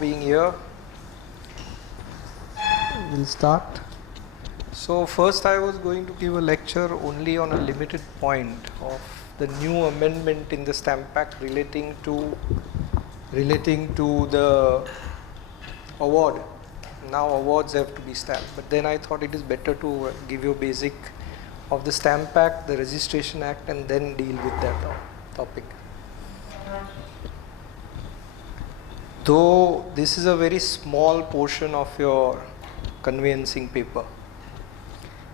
being here. We'll start. So first I was going to give a lecture only on a limited point of the new amendment in the Stamp Act relating to the award. Now awards have to be stamped, but then I thought it is better to give you a basic of the Stamp Act, the Registration Act, and then deal with that topic. Though this is a very small portion of your conveyancing paper,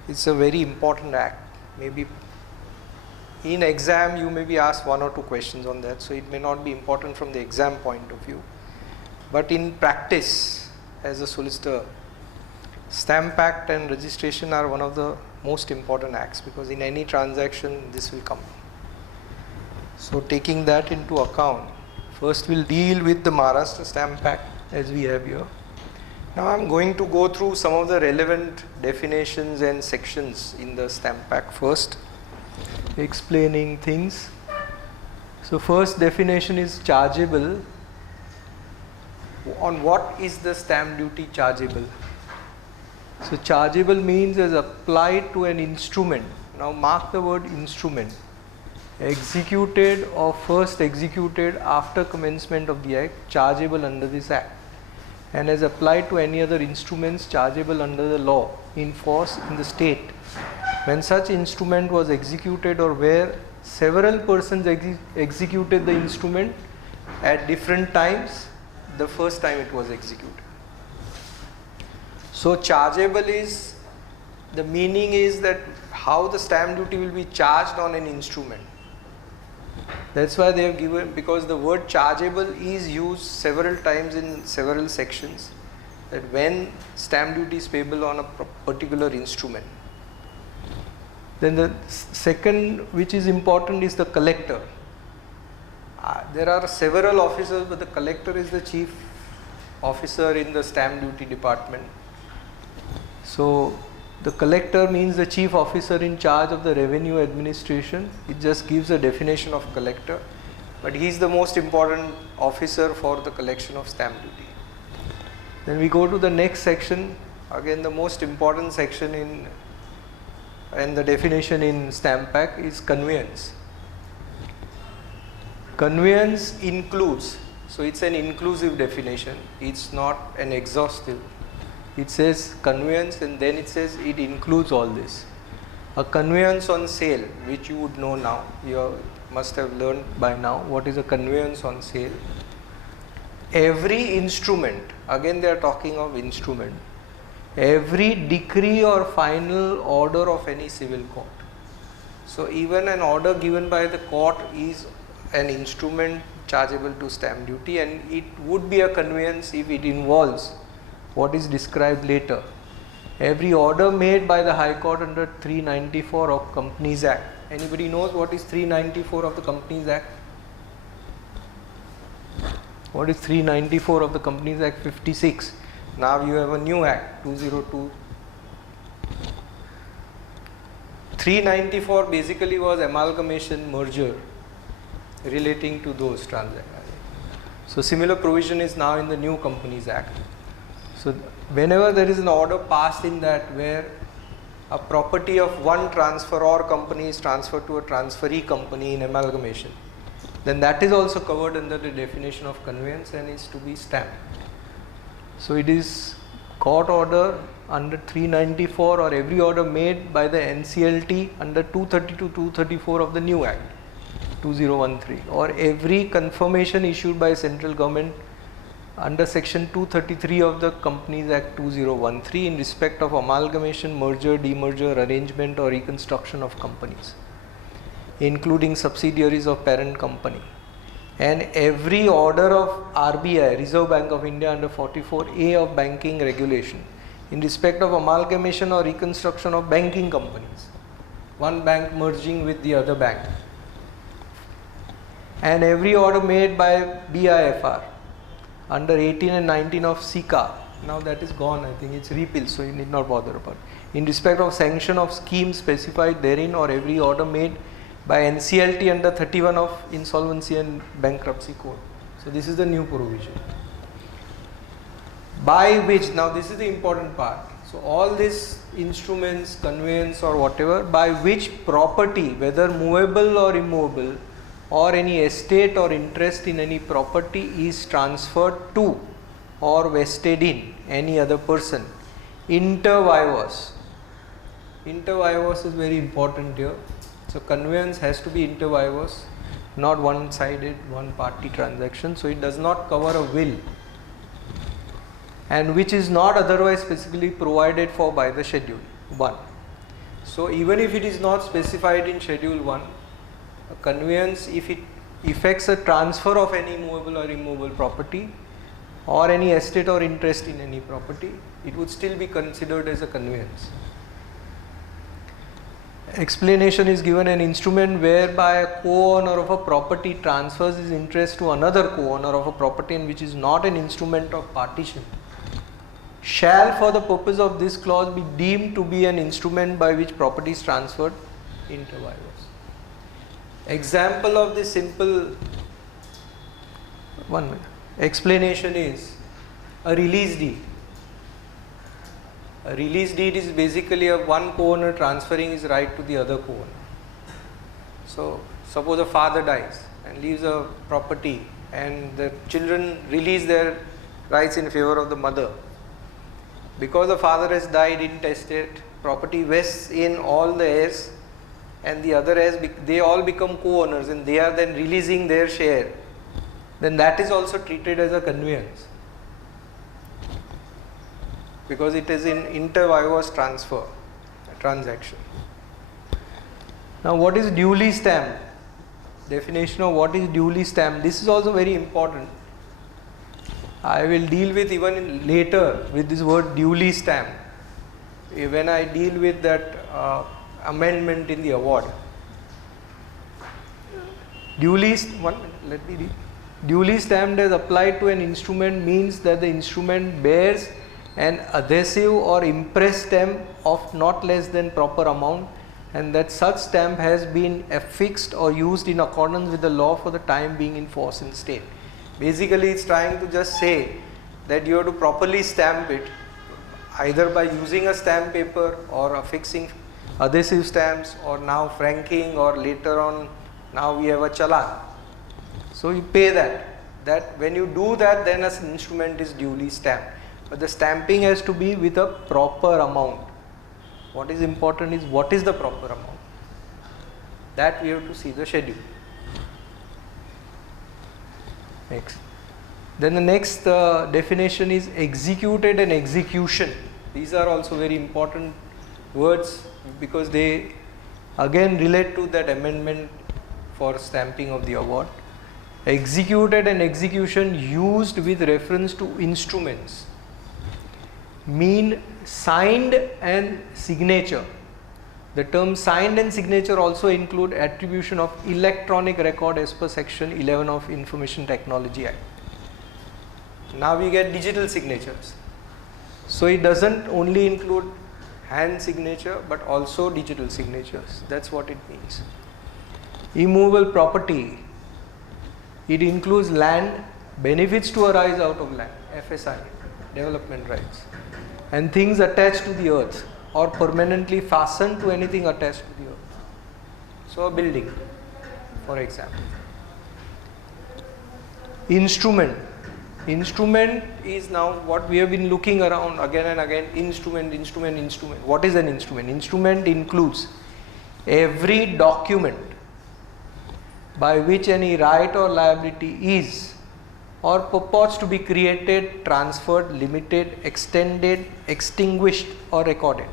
it's a very important act. Maybe in exam you may be asked 1 or 2 questions on that, so it may not be important from the exam point of view. But in practice, as a solicitor, Stamp Act and registration are one of the most important acts, because in any transaction this will come. So taking that into account, first we'll deal with the Maharashtra Stamp Act as we have here. Now I'm going to go through some of the relevant definitions and sections in the Stamp Act first, explaining things. So first definition is chargeable. On what is the stamp duty chargeable? So chargeable means as applied to an instrument. Now mark the word instrument. Executed or first executed after commencement of the act, chargeable under this act, and as applied to any other instruments chargeable under the law in force in the state when such instrument was executed, or where several persons executed the instrument at different times the first time it was executed. So chargeable is, the meaning is that how the stamp duty will be charged on an instrument. That's why they have given, because the word chargeable is used several times in several sections, that when stamp duty is payable on a particular instrument. Then the second, which is important, is the collector. There are several officers, but the collector is the chief officer in the stamp duty department. So the collector means the chief officer in charge of the revenue administration. It just gives a definition of collector, but he is the most important officer for the collection of stamp duty. Then we go to the next section, again the most important section and the definition in Stamp Act is conveyance. Conveyance includes, so it's an inclusive definition, it's not an exhaustive. It says conveyance and then it says it includes all this. A conveyance on sale, which you would know now, you must have learned by now what is a conveyance on sale. Every instrument, again they are talking of instrument, every decree or final order of any civil court. So even an order given by the court is an instrument chargeable to stamp duty, and it would be a conveyance if it involves what is described later. Every order made by the High Court under 394 of Companies Act. Anybody knows what is 394 of the Companies Act? What is 394 of the Companies Act 56? Now you have a new act, 202. 394 basically was amalgamation, merger, relating to those transactions. So similar provision is now in the new Companies Act. So whenever there is an order passed in that where a property of one transferor company is transferred to a transferee company in amalgamation, then that is also covered under the definition of conveyance and is to be stamped. So it is court order under 394 or every order made by the NCLT under 232, 234 of the new Act 2013, or every confirmation issued by central government under section 233 of the Companies Act 2013 in respect of amalgamation, merger, demerger, arrangement or reconstruction of companies, including subsidiaries of parent company, and every order of RBI, Reserve Bank of India, under 44A of banking regulation in respect of amalgamation or reconstruction of banking companies, one bank merging with the other bank, and every order made by BIFR under 18 and 19 of SICA. Now that is gone, I think it's repealed, so you need not bother about it. In respect of sanction of schemes specified therein, or every order made by NCLT under 31 of Insolvency and Bankruptcy Code. So this is the new provision. by which, now this is the important part. So all these instruments, conveyance or whatever, by which property, whether movable or immovable, or any estate or interest in any property is transferred to or vested in any other person, inter vivos. Inter vivos is very important here. So conveyance has to be inter vivos, not one sided, one party transaction. So it does not cover a will, and which is not otherwise specifically provided for by the schedule 1. So even if it is not specified in schedule 1, a conveyance, if it effects a transfer of any movable or immovable property or any estate or interest in any property, it would still be considered as a conveyance. Explanation is given: an instrument whereby a co-owner of a property transfers his interest to another co-owner of a property and which is not an instrument of partition shall for the purpose of this clause be deemed to be an instrument by which property is transferred inter vivos. Example of this simple explanation is a release deed. A release deed is basically a one co-owner transferring his right to the other co-owner. So suppose a father dies and leaves a property and the children release their rights in favor of the mother. Because the father has died intestate, property vests in all the heirs, and the other heirs, they all become co-owners and they are then releasing their share. Then that is also treated as a conveyance, because it is in inter vivos transfer, a transaction. Now what is duly stamped? Definition of what is duly stamped. This is also very important. I will deal with even later with this word duly stamped when I deal with that amendment in the award. Duly stamped as applied to an instrument means that the instrument bears an adhesive or impress stamp of not less than proper amount, and that such stamp has been affixed or used in accordance with the law for the time being in force in state. Basically it's trying to just say that you have to properly stamp it, either by using a stamp paper or affixing adhesive stamps, or now franking, or later on now we have a challan. So you pay that when you do that, then an instrument is duly stamped. But the stamping has to be with a proper amount. What is important is what is the proper amount. That we have to see the schedule. Next. Then the next definition is executed and execution. These are also very important words because they again relate to that amendment for stamping of the award. Executed and execution used with reference to instruments mean signed and signature. The term signed and signature also include attribution of electronic record as per section 11 of Information Technology Act. Now we get digital signatures. So it doesn't only include hand signature but also digital signatures. That's what it means. Immovable property. It includes land, benefits to arise out of land, FSI, development rights, and things attached to the earth or permanently fastened to anything attached to the earth. So a building, for example. Instrument. Instrument is now what we have been looking around again and again. Instrument. What is an instrument? Instrument includes every document by which any right or liability is or purports to be created, transferred, limited, extended, extinguished or recorded.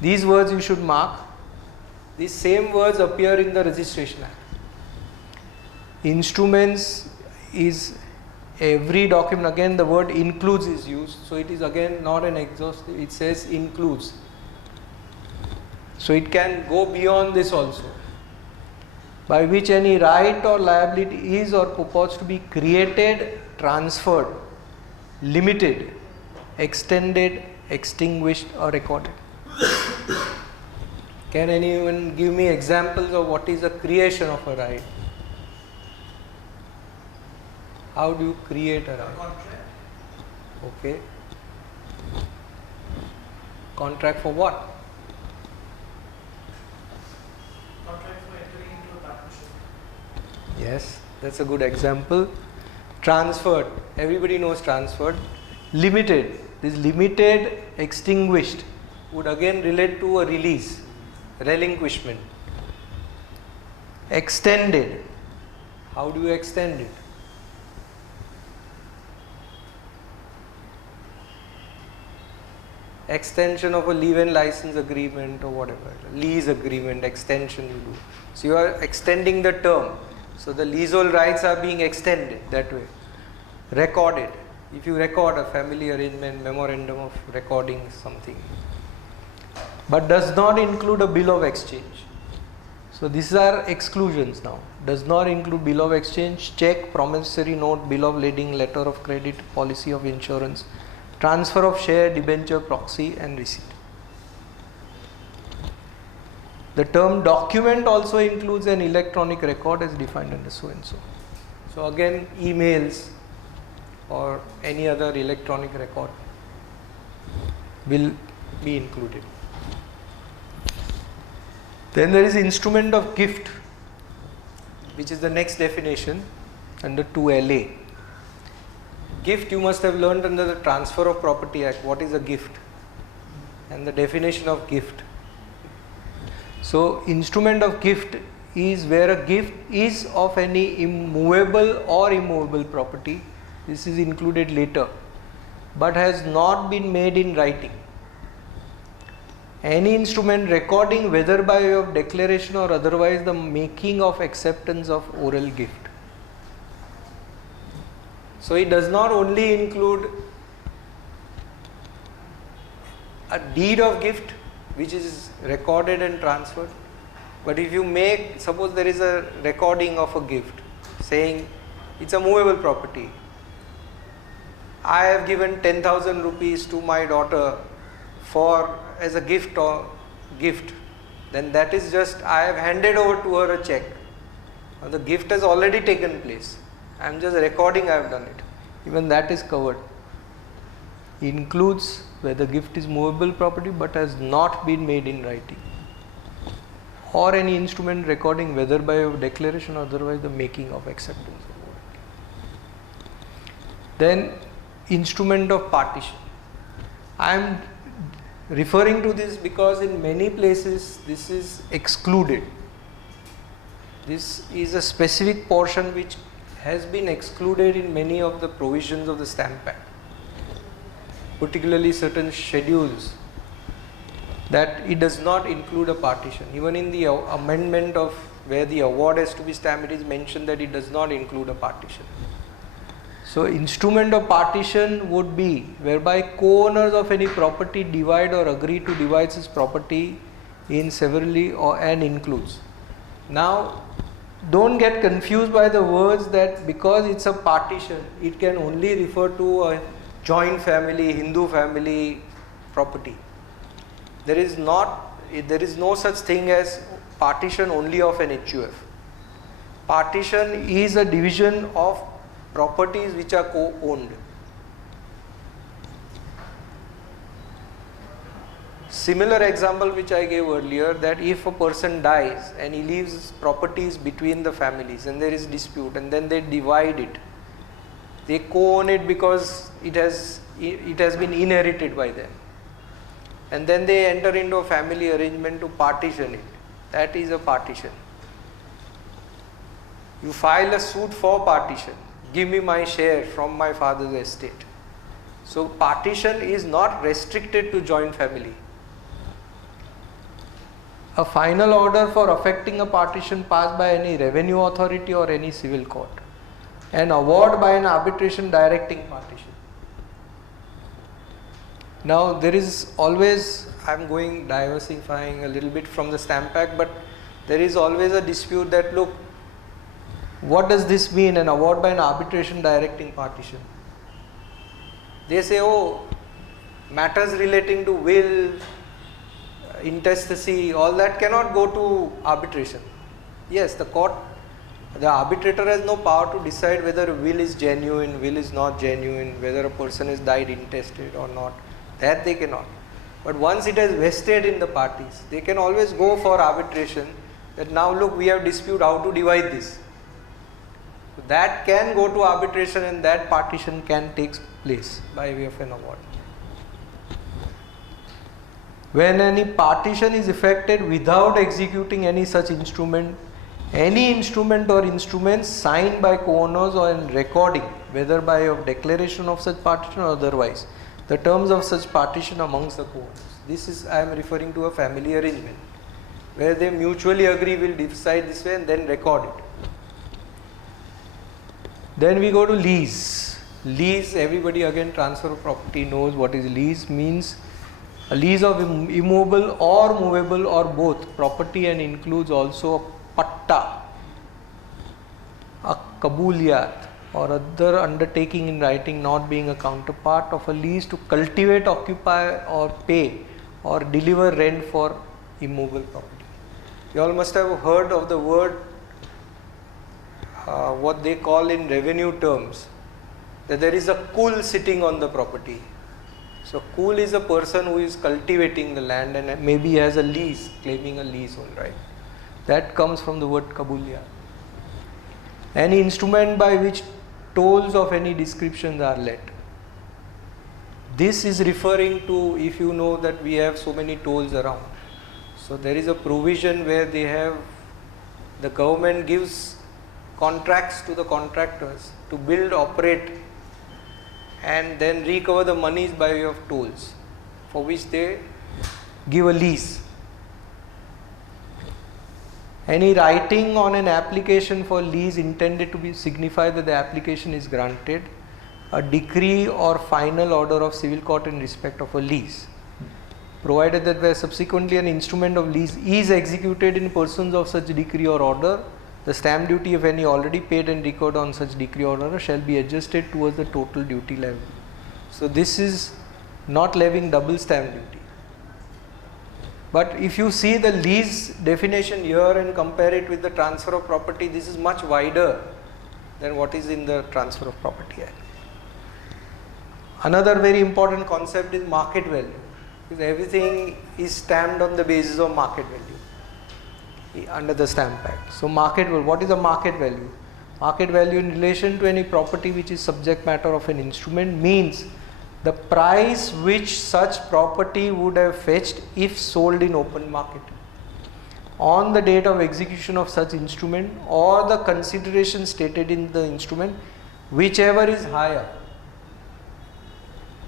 These words you should mark. These same words appear in the Registration Act. Instruments is every document, again the word includes is used, so it is again not an exhaustive, it says includes. So it can go beyond this also. By which any right or liability is or purports to be created, transferred, limited, extended, extinguished or recorded. Can anyone give me examples of what is a creation of a right? How do you create a right? Okay. Contract for what? Contract for entering into a partnership. Yes, that's a good example. Transferred. Everybody knows transferred. Limited. This limited extinguished would again relate to a release, relinquishment. Extended. How do you extend it? Extension of a leave-in license agreement or whatever, lease agreement, extension you do. So you are extending the term. So the leasehold rights are being extended that way. Recorded. If you record a family arrangement, memorandum of recording something, but does not include a bill of exchange. So these are exclusions now. Does not include bill of exchange, check, promissory note, bill of lading, letter of credit, policy of insurance, transfer of share, debenture, proxy and receipt. The term document also includes an electronic record as defined under so and so. So again, emails or any other electronic record will be included. Then there is instrument of gift, which is the next definition under 2LA. Gift you must have learned under the Transfer of Property Act. What is a gift? And the definition of gift. So instrument of gift is where a gift is of any immovable or immovable property. This is included later, but has not been made in writing. Any instrument recording, whether by way of declaration or otherwise, the making of acceptance of oral gift. So it does not only include a deed of gift which is recorded and transferred, but if you make, suppose there is a recording of a gift saying it's a movable property. I have given 10,000 rupees to my daughter for as a gift or gift, then that is just I have handed over to her a check. Now the gift has already taken place. I am just recording I have done it. Even that is covered. Includes where the gift is movable property but has not been made in writing, or any instrument recording, whether by way of declaration or otherwise, the making of acceptance of warranty. Then instrument of partition. I am referring to this because in many places this is excluded. This is a specific portion which has been excluded in many of the provisions of the Stamp Act, particularly certain schedules, that it does not include a partition. Even in the amendment of where the award has to be stamped, it is mentioned that it does not include a partition. So instrument of partition would be whereby co-owners of any property divide or agree to divide his property in severally and includes. Now don't get confused by the words that because it's a partition, it can only refer to a joint family, Hindu family property. There is no such thing as partition only of an HUF. Partition is a division of properties which are co-owned. Similar example which I gave earlier, that if a person dies and he leaves properties between the families and there is dispute and then they divide it, they co-own it because it has been inherited by them, and then they enter into a family arrangement to partition it. That is a partition. You file a suit for partition. Give me my share from my father's estate. So partition is not restricted to joint family. A final order for affecting a partition passed by any revenue authority or any civil court. An award by an arbitration directing partition. Now there is always, I am going diversifying a little bit from the Stamp Act, but there is always a dispute that, look, what does this mean, an award by an arbitration directing partition? They say, oh, matters relating to will, intestacy, all that cannot go to arbitration. Yes, the court The arbitrator has no power to decide whether a will is genuine, will is not genuine, whether a person has died intestate or not. That they cannot. But once it has vested in the parties, they can always go for arbitration, that now look, we have dispute how to divide this. So that can go to arbitration, and that partition can take place by way of an award. When any partition is effected without executing any such instrument, any instrument or instruments signed by co-owners or in recording, whether by a declaration of such partition or otherwise, the terms of such partition amongst the co-owners. This is, I am referring to a family arrangement, where they mutually agree, will decide this way and then record it. Then we go to lease. Lease, everybody again, transfer of property knows what is lease. Means a lease of immovable or movable or both property, and includes also a patta, a kabuliyat, or other undertaking in writing not being a counterpart of a lease to cultivate, occupy or pay or deliver rent for immovable property. You all must have heard of the word, what they call in revenue terms, that there is a kul sitting on the property. So kul is a person who is cultivating the land and maybe has a lease, claiming a lease, all right. That comes from the word kabuliyat. Any instrument by which tolls of any descriptions are let. This is referring to, if you know that we have so many tolls around. So there is a provision where they have, the government gives contracts to the contractors to build, operate, and then recover the monies by way of tolls, for which they give a lease. Any writing on an application for lease intended to signify that the application is granted, a decree or final order of civil court in respect of a lease, provided that where subsequently an instrument of lease is executed in persons of such decree or order, the stamp duty of any already paid and recorded on such decree or order shall be adjusted towards the total duty level. So this is not levying double stamp duty. But if you see the lease definition here and compare it with the transfer of property, this is much wider than what is in the transfer of property act. Another very important concept is market value, because everything is stamped on the basis of market value under the Stamp Act. So market value, what is the market value? Market value in relation to any property which is subject matter of an instrument means the price which such property would have fetched if sold in open market on the date of execution of such instrument, or the consideration stated in the instrument, whichever is higher.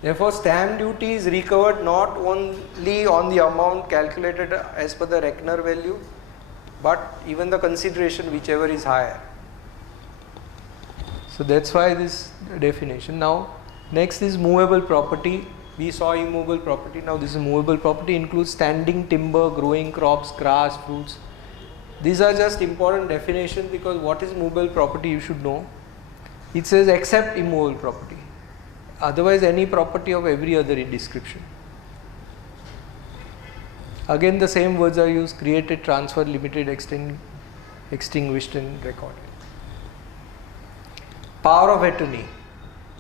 Therefore, stamp duty is recovered not only on the amount calculated as per the reckoner value, but even the consideration whichever is higher. So that's why this definition. Now next is movable property. We saw immovable property. Now this is movable property, includes standing timber, growing crops, grass, fruits. These are just important definitions, because what is movable property you should know. It says except immovable property, otherwise any property of every other description. Again the same words are used: created, transferred, limited, extinguished and recorded. Power of attorney.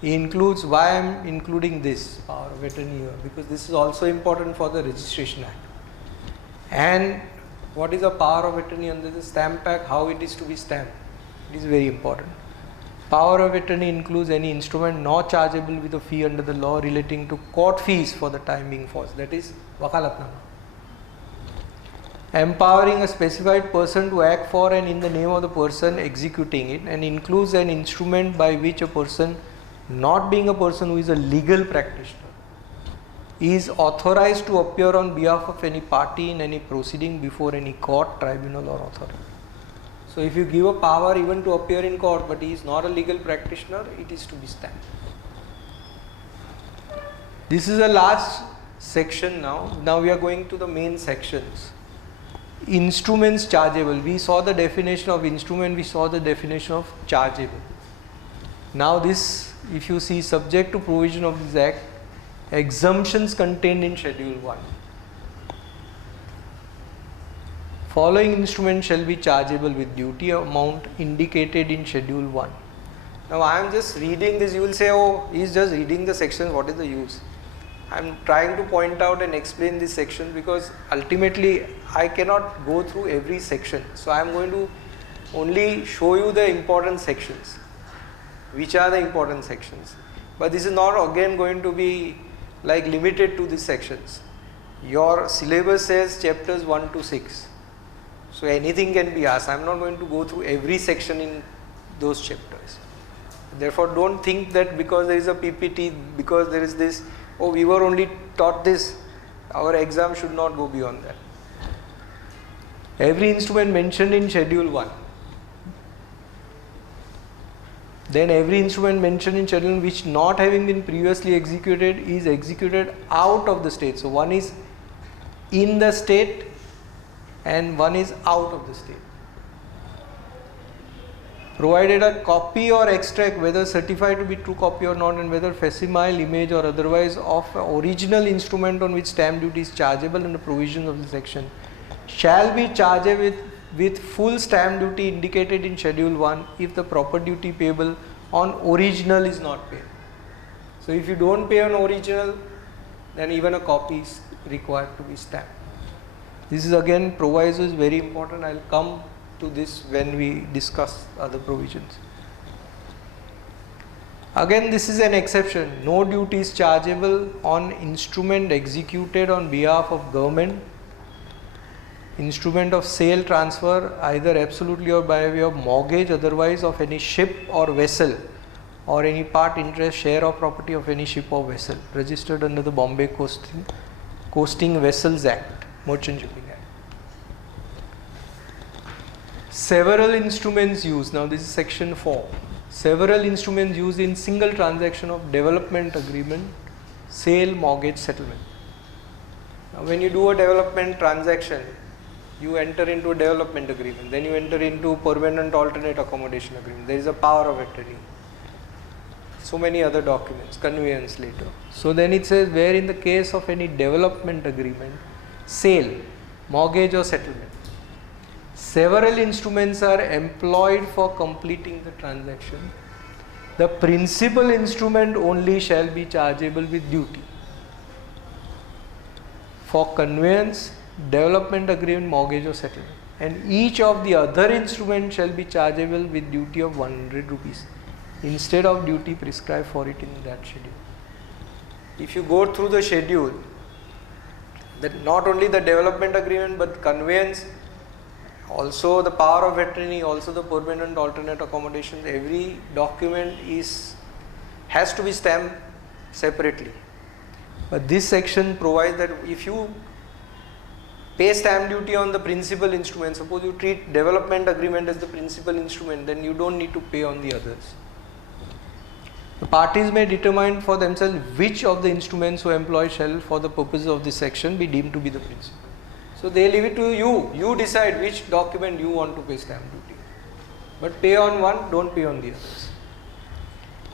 He includes, why I am including this power of attorney here, because this is also important for the Registration Act. And what is the power of attorney under the Stamp Act, how it is to be stamped, it is very important. Power of attorney includes any instrument not chargeable with a fee under the law relating to court fees for the time being forced, that is wakalatnama. Empowering a specified person to act for and in the name of the person executing it, and includes an instrument by which a person, not being a person who is a legal practitioner, is authorized to appear on behalf of any party in any proceeding before any court, tribunal or authority. So if you give a power even to appear in court, but he is not a legal practitioner, it is to be stamped. This is a last section now. Now we are going to the main sections. Instruments chargeable. We saw the definition of instrument, we saw the definition of chargeable. Now this, if you see, subject to provision of this Act, exemptions contained in Schedule 1. following instrument shall be chargeable with duty amount indicated in schedule 1. Now I am just reading this, you will say, oh, he is just reading the section, what is the use? I am trying to point out and explain this section because ultimately I cannot go through every section. So I am going to only show you the important sections. Which are the important sections? But this is not again going to be like limited to these sections. Your syllabus says chapters 1 to 6. So anything can be asked. I am not going to go through every section in those chapters. Therefore, don't think that because there is a PPT, because there is this, oh, we were only taught this, our exam should not go beyond that. Every instrument mentioned in schedule 1. Then every instrument mentioned in schedule 1 which not having been previously executed is executed out of the state. So one is in the state and one is out of the state. Provided a copy or extract, whether certified to be true copy or not, and whether facsimile, image or otherwise of original instrument on which stamp duty is chargeable under provisions of the section, shall be charged with full stamp duty indicated in schedule 1 if the proper duty payable on original is not paid. So if you don't pay on original, then even a copy is required to be stamped. This is again, proviso is very important. I will come to this when we discuss other provisions. Again, this is an exception. No duty is chargeable on instrument executed on behalf of government, instrument of sale, transfer, either absolutely or by way of mortgage, otherwise of any ship or vessel, or any part, interest, share or property of any ship or vessel registered under the Bombay Coasting Vessels Act, Merchant Shipping Act. Several instruments used. Now this is section 4. Several instruments used in single transaction of development agreement, sale, mortgage, settlement. Now when you do a development transaction, you enter into a development agreement, then you enter into permanent alternate accommodation agreement. There is a power of attorney. So many other documents, conveyance later. So then it says, where in the case of any development agreement, sale, mortgage or settlement, several instruments are employed for completing the transaction, the principal instrument only shall be chargeable with duty. For conveyance, development agreement, mortgage or settlement, and each of the other instruments shall be chargeable with duty of 100 rupees instead of duty prescribed for it in that schedule. If you go through the schedule, that not only the development agreement but conveyance, also the power of attorney, also the permanent alternate accommodation, every document has to be stamped separately. But this section provides that if you pay stamp duty on the principal instrument, suppose you treat development agreement as the principal instrument, then you don't need to pay on the others. The parties may determine for themselves which of the instruments so employed shall, for the purposes of this section, be deemed to be the principal. So they leave it to you. You decide which document you want to pay stamp duty. But pay on one, don't pay on the others.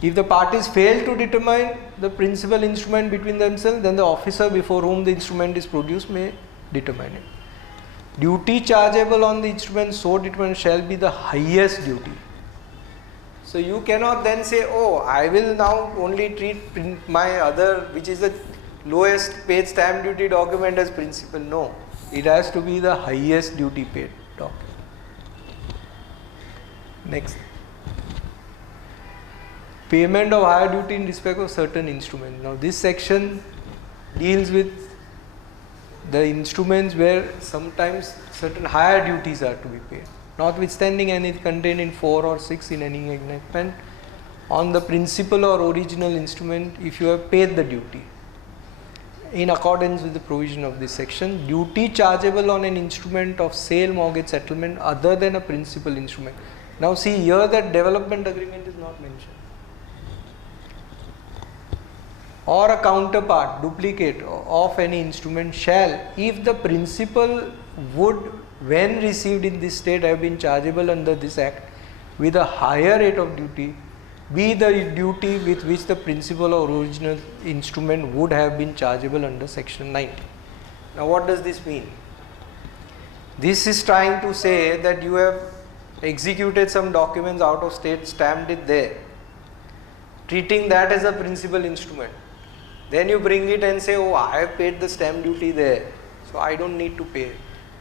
If the parties fail to determine the principal instrument between themselves, then the officer before whom the instrument is produced may determine it. Duty chargeable on the instrument so determined shall be the highest duty. So you cannot then say, oh, I will now only treat my other, which is the lowest paid stamp duty document, as principal. No, it has to be the highest duty paid document. Next. Payment of higher duty in respect of certain instruments. Now this section deals with the instruments where sometimes certain higher duties are to be paid, notwithstanding any contained in 4 or 6 in any enactment on the principal or original instrument if you have paid the duty in accordance with the provision of this section. Duty chargeable on an instrument of sale, mortgage, settlement other than a principal instrument. Now see here that development agreement is not mentioned. Or a counterpart, duplicate of any instrument shall, if the principal would, when received in this state, have been chargeable under this act with a higher rate of duty, be the duty with which the principal or original instrument would have been chargeable under section 9. Now what does this mean? This is trying to say that you have executed some documents out of state, stamped it there, treating that as a principal instrument. Then you bring it and say, oh, I have paid the stamp duty there, so I don't need to pay.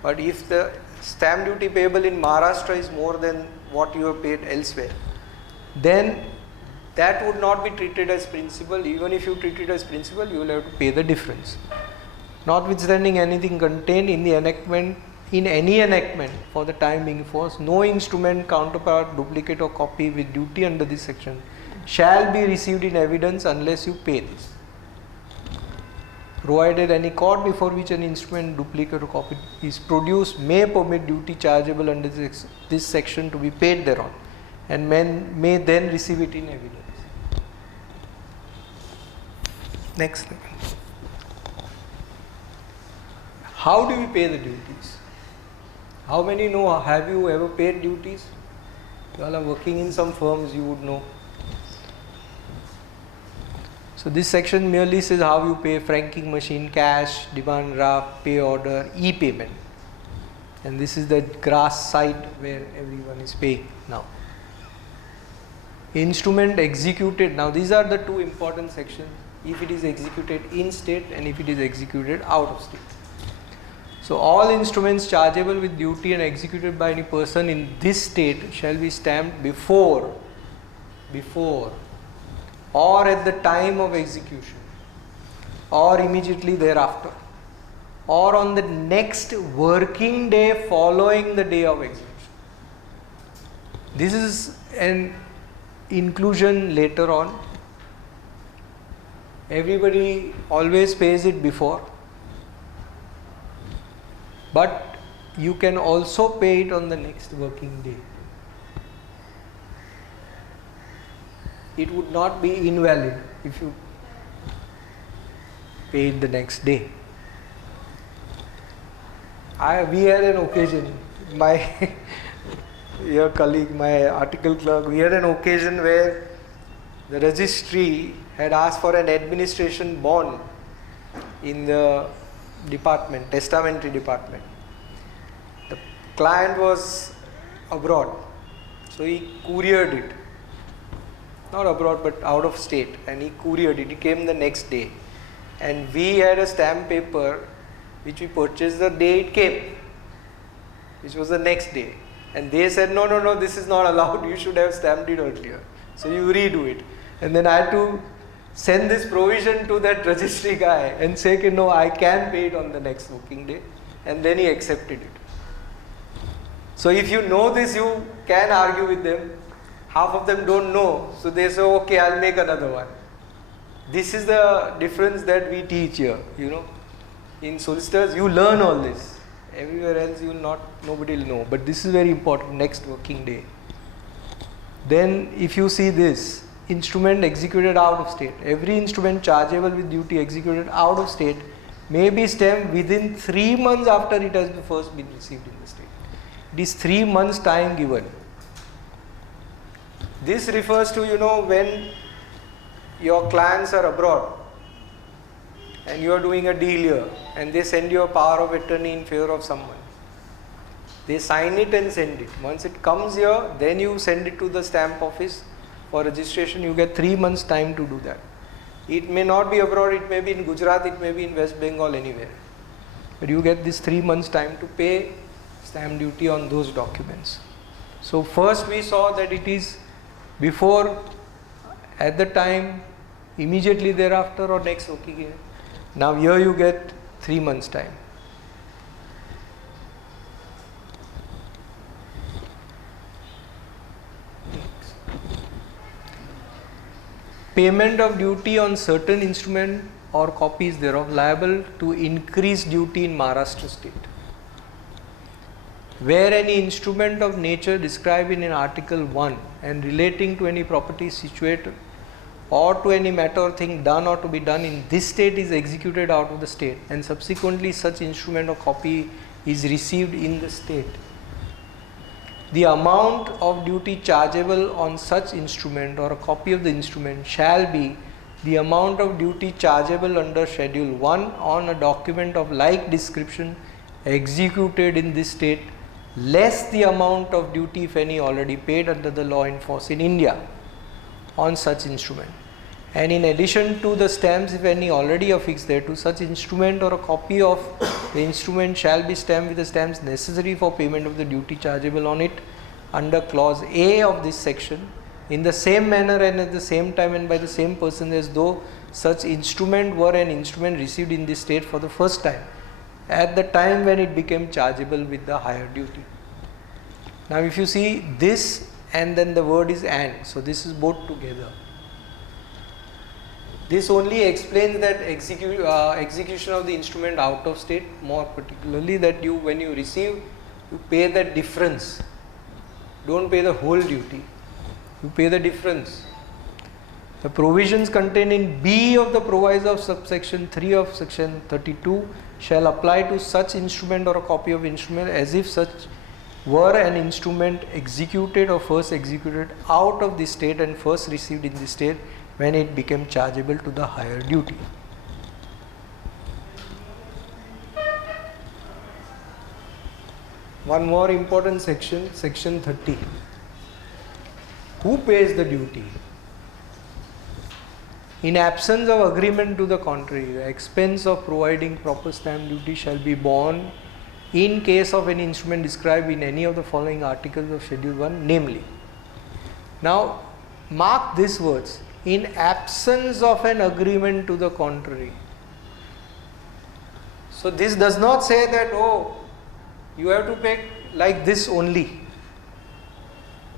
But if the stamp duty payable in Maharashtra is more than what you have paid elsewhere, then that would not be treated as principal. Even if you treat it as principal, you will have to pay the difference. Notwithstanding anything contained in the enactment, in any enactment for the time being force, no instrument, counterpart, duplicate or copy with duty under this section shall be received in evidence unless you pay this. Provided any court before which an instrument, duplicate or copy is produced may permit duty chargeable under this section to be paid thereon, and men may then receive it in evidence. Next. How do we pay the duties? How many know, have you ever paid duties? You all are working in some firms, you would know. So this section merely says how you pay: franking machine, cash, demand draft, pay order, e-payment. And this is the grass site where everyone is paying now. Instrument executed. Now these are the two important sections: if it is executed in state and if it is executed out of state. So all instruments chargeable with duty and executed by any person in this state shall be stamped before or at the time of execution, or immediately thereafter, or on the next working day following the day of execution. This is an inclusion later on. Everybody always pays it before, but you can also pay it on the next working day. It would not be invalid if you pay it the next day. We had an occasion, your colleague, my article clerk, we had an occasion where the registry had asked for an administration bond in the department, testamentary department. The client was abroad, so he couriered it. Not abroad but out of state, and he couriered it. It came the next day, and we had a stamp paper which we purchased the day it came, which was the next day, and they said no, this is not allowed, you should have stamped it earlier, so you redo it. And then I had to send this provision to that registry guy and say, no, I can pay it on the next working day, and then he accepted it. So if you know this, you can argue with them. Half of them don't know, so they say, okay, I'll make another one. This is the difference that we teach here, In solicitors, you learn all this. Everywhere else, nobody will know. But this is very important, next working day. Then, if you see this, instrument executed out of state. Every instrument chargeable with duty executed out of state may be stamped within 3 months after it has first been received in the state. It is 3 months time given. This refers to, when your clients are abroad and you are doing a deal here and they send you a power of attorney in favor of someone. They sign it and send it. Once it comes here, then you send it to the stamp office for registration. You get 3 months time to do that. It may not be abroad, it may be in Gujarat, it may be in West Bengal, anywhere. But you get this 3 months time to pay stamp duty on those documents. So first we saw that it is before, at the time, immediately thereafter, or next working day. Now here you get 3 months time. Payment of duty on certain instrument or copies thereof liable to increase duty in Maharashtra state. Where any instrument of nature described in Article 1 and relating to any property situated or to any matter or thing done or to be done in this state is executed out of the state, and subsequently such instrument or copy is received in the state, the amount of duty chargeable on such instrument or a copy of the instrument shall be the amount of duty chargeable under Schedule 1 on a document of like description executed in this state less the amount of duty, if any, already paid under the law in force in India on such instrument. And in addition to the stamps, if any, already affixed thereto, such instrument or a copy of the instrument shall be stamped with the stamps necessary for payment of the duty chargeable on it under clause A of this section, in the same manner and at the same time and by the same person as though such instrument were an instrument received in this state for the first time, at the time when it became chargeable with the higher duty. Now if you see this and then the word is and, so this is both together. This only explains that execution of the instrument out of state, more particularly that you, when you receive, you pay the difference. Don't pay the whole duty, you pay the difference. The provisions contained in B of the proviso of subsection 3 of section 32 shall apply to such instrument or a copy of instrument as if such were an instrument executed or first executed out of the state and first received in the state when it became chargeable to the higher duty. One more important section, section 30. Who pays the duty? In absence of agreement to the contrary, the expense of providing proper stamp duty shall be borne in case of any instrument described in any of the following articles of Schedule 1, namely. Now, mark these words, in absence of an agreement to the contrary. So, this does not say that, oh, you have to pay like this only.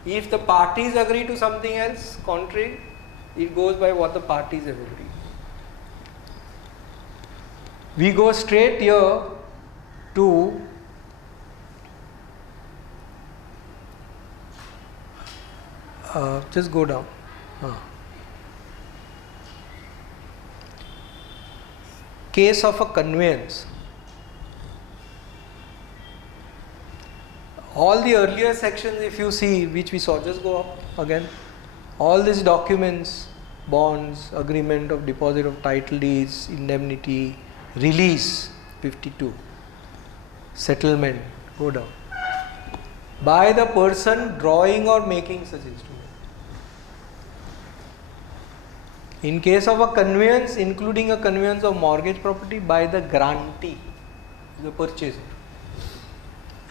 If the parties agree to something else, contrary, it goes by what the parties have agreed. We go straight here to just go down. Case of a conveyance. All the earlier sections, if you see, which we saw, just go up again. All these documents, bonds, agreement of deposit of title deeds, indemnity, release, 52, settlement, go down. By the person drawing or making such instrument. In case of a conveyance, including a conveyance of mortgage property, by the grantee, the purchaser.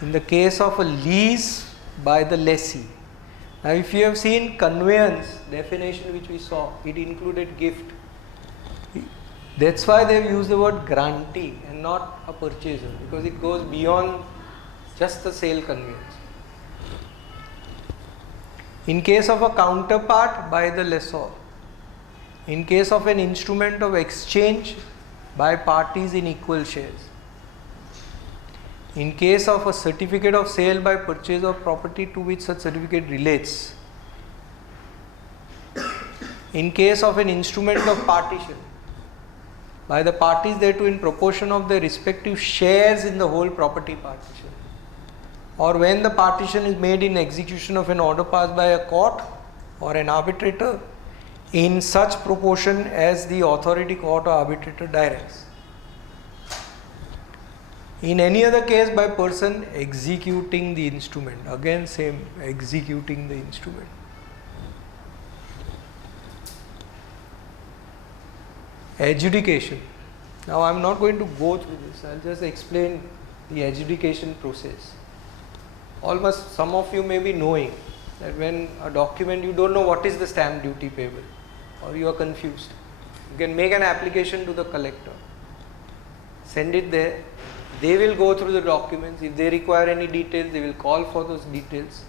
In the case of a lease, by the lessee. Now if you have seen conveyance definition which we saw, it included gift. That's why they have used the word grantee and not a purchaser, because it goes beyond just the sale conveyance. In case of a counterpart, by the lessor. In case of an instrument of exchange, by parties in equal shares. In case of a certificate of sale by purchase of property to which such certificate relates. In case of an instrument of partition, by the parties thereto in proportion of their respective shares in the whole property partition. Or when the partition is made in execution of an order passed by a court or an arbitrator in such proportion as the authority court or arbitrator directs. In any other case, by person executing the instrument. Again same, executing the instrument. Adjudication. Now I am not going to go through this, I will just explain the adjudication process. Almost some of you may be knowing that when a document, you don't know what is the stamp duty payable, or you are confused. You can make an application to the collector, send it there. They will go through the documents. If they require any details, they will call for those details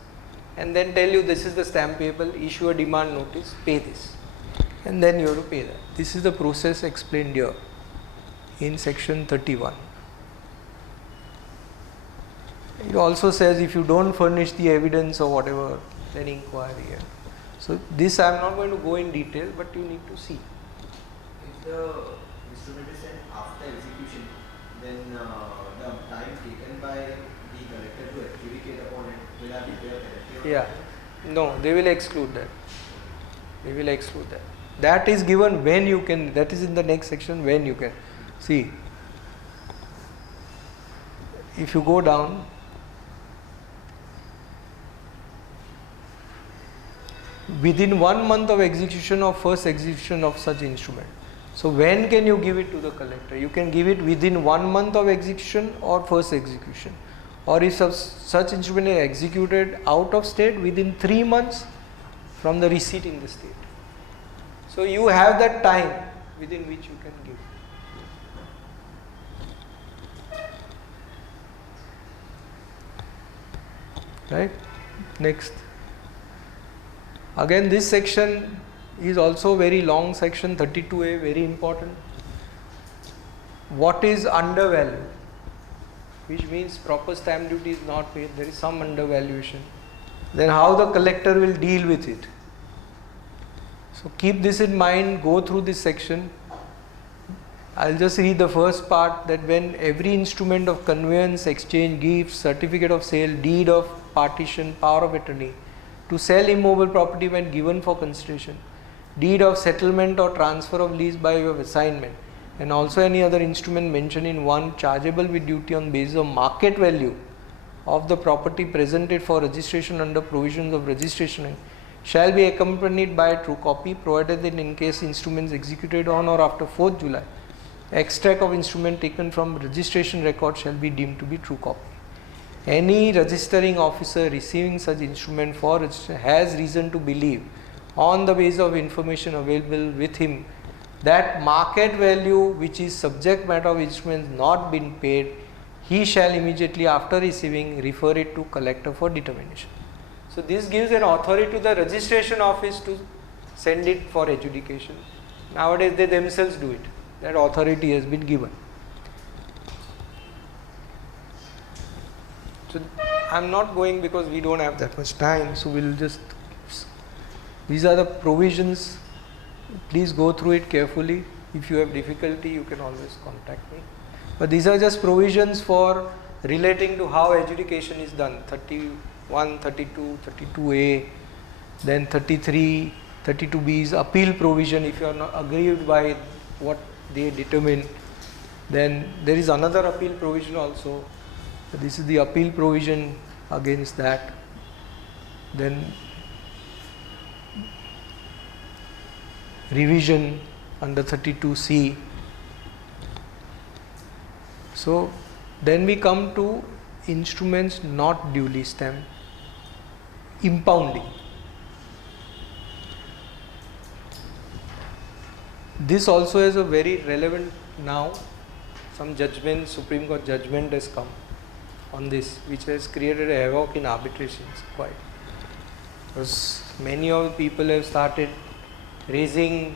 and then tell you this is the stamp payable, issue a demand notice, pay this, and then you have to pay that. This is the process explained here in section 31. It also says if you don't furnish the evidence or whatever, then inquiry. So this I am not going to go in detail, but you need to see. If the instrument is sent after execution, then the time taken by the collector to adjudicate upon it will have been there. Yeah, no, they will exclude that. They will exclude that. That is given when you can, that is in the next section, when you can. See, if you go down, within 1 month of execution of first execution of such instrument. So when can you give it to the collector? You can give it within 1 month of execution or first execution, or if such instrument is executed out of state, within 3 months from the receipt in the state. So you have that time within which you can give. Right? Next. Again, this section is also very long section, 32A, very important. What is undervalue? Which means proper stamp duty is not paid, there is some undervaluation. Then how the collector will deal with it. So keep this in mind, go through this section. I'll just read the first part, that when every instrument of conveyance, exchange, gift, certificate of sale, deed of partition, power of attorney, to sell immovable property when given for consideration, deed of settlement or transfer of lease by way of assignment, and also any other instrument mentioned in 1 chargeable with duty on basis of market value of the property presented for registration under provisions of registration Act, shall be accompanied by a true copy, provided that in case instruments executed on or after 4th July, extract of instrument taken from registration record shall be deemed to be true copy. Any registering officer receiving such instrument for registration has reason to believe, on the basis of information available with him, that market value which is subject matter of instruments not been paid, he shall immediately after receiving refer it to collector for determination. So this gives an authority to the registration office to send it for adjudication. Nowadays they themselves do it. That authority has been given. So I am not going because we don't have that much time. So we will just, these are the provisions. Please go through it carefully. If you have difficulty, you can always contact me. But these are just provisions for relating to how adjudication is done. 31, 32, 32A, then 33, 32B is appeal provision if you are not aggrieved by what they determine. Then there is another appeal provision also. This is the appeal provision against that. Then revision under 32C. So then we come to instruments not duly stamped, impounding. This also is a very relevant now. Some judgment, Supreme Court judgment has come on this, which has created a havoc in arbitrations quite. Because many of the people have started raising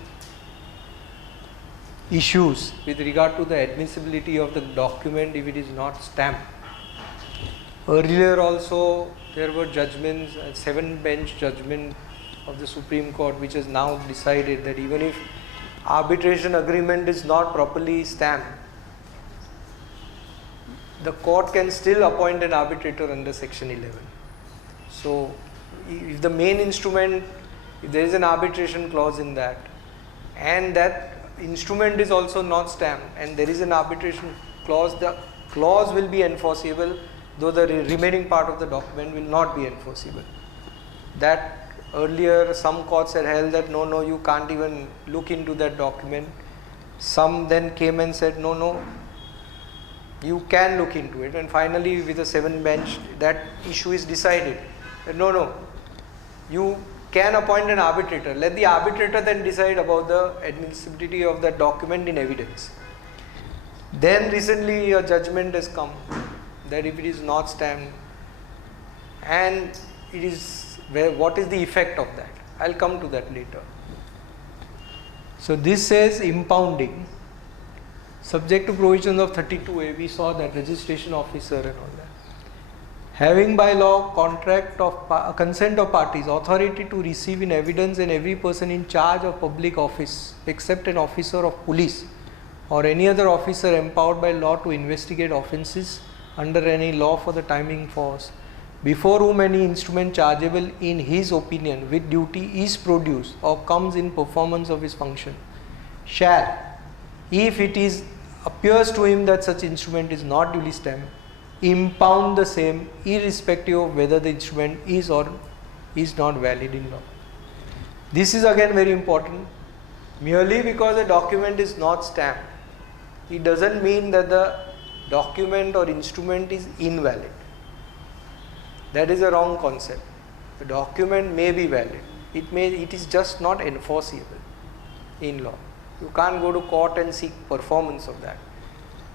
issues with regard to the admissibility of the document if it is not stamped. Earlier also there were judgments, a 7-bench judgment of the Supreme Court which has now decided that even if arbitration agreement is not properly stamped, the court can still appoint an arbitrator under section 11. So if the main instrument, if there is an arbitration clause in that, and that instrument is also not stamped and there is an arbitration clause, the clause will be enforceable, though the remaining part of the document will not be enforceable. That earlier some courts had held that no, you can't even look into that document. Some then came and said no, you can look into it, and finally with a 7-bench that issue is decided. No, you can appoint an arbitrator. Let the arbitrator then decide about the admissibility of that document in evidence. Then recently a judgment has come that if it is not stamped, and it is what is the effect of that? I'll come to that later. So this says impounding. Subject to provisions of 32A, we saw that registration officer and all that. Having by law contract of consent of parties, authority to receive in evidence and every person in charge of public office except an officer of police or any other officer empowered by law to investigate offences under any law for the time in force, before whom any instrument chargeable in his opinion with duty is produced or comes in performance of his function, shall, if it is appears to him that such instrument is not duly stamped, impound the same irrespective of whether the instrument is or is not valid in law. This is again very important. Merely because a document is not stamped, it doesn't mean that the document or instrument is invalid. That is a wrong concept. The document may be valid. It is just not enforceable in law. You can't go to court and seek performance of that.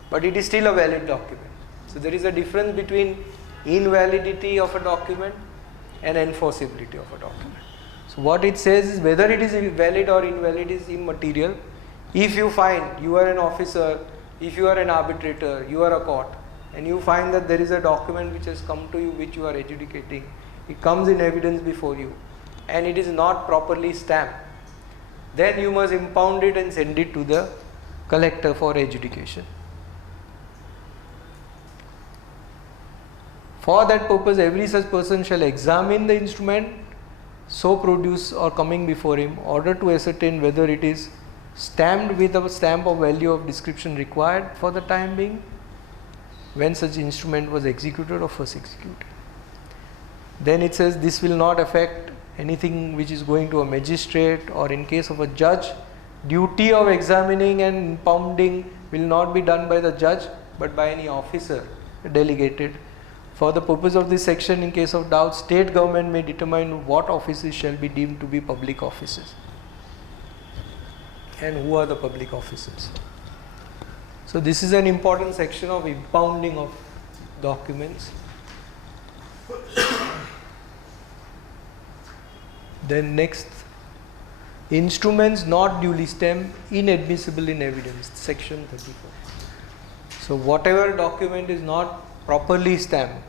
But it is still a valid document. So there is a difference between invalidity of a document and enforceability of a document. So what it says is whether it is valid or invalid is immaterial. If you find you are an officer, if you are an arbitrator, you are a court, and you find that there is a document which has come to you which you are adjudicating, it comes in evidence before you, and it is not properly stamped, then you must impound it and send it to the collector for adjudication. For that purpose, every such person shall examine the instrument so produced or coming before him, in order to ascertain whether it is stamped with a stamp of value of description required for the time being, when such instrument was executed or first executed. Then it says this will not affect anything which is going to a magistrate, or in case of a judge, duty of examining and impounding will not be done by the judge but by any officer delegated. For the purpose of this section, in case of doubt, state government may determine what offices shall be deemed to be public offices and who are the public officers. So this is an important section of impounding of documents. Then next, instruments not duly stamped inadmissible in evidence, section 34. So whatever document is not properly stamped,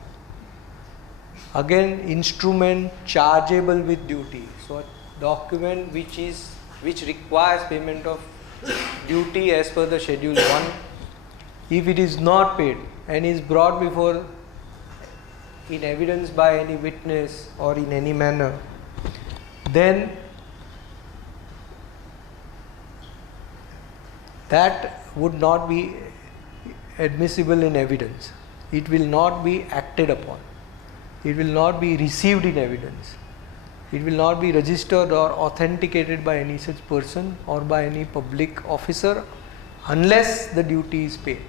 again instrument chargeable with duty. So a document which requires payment of duty as per the schedule 1, if it is not paid and is brought before in evidence by any witness or in any manner, then that would not be admissible in evidence. It will not be acted upon. It will not be received in evidence. It will not be registered or authenticated by any such person or by any public officer unless the duty is paid.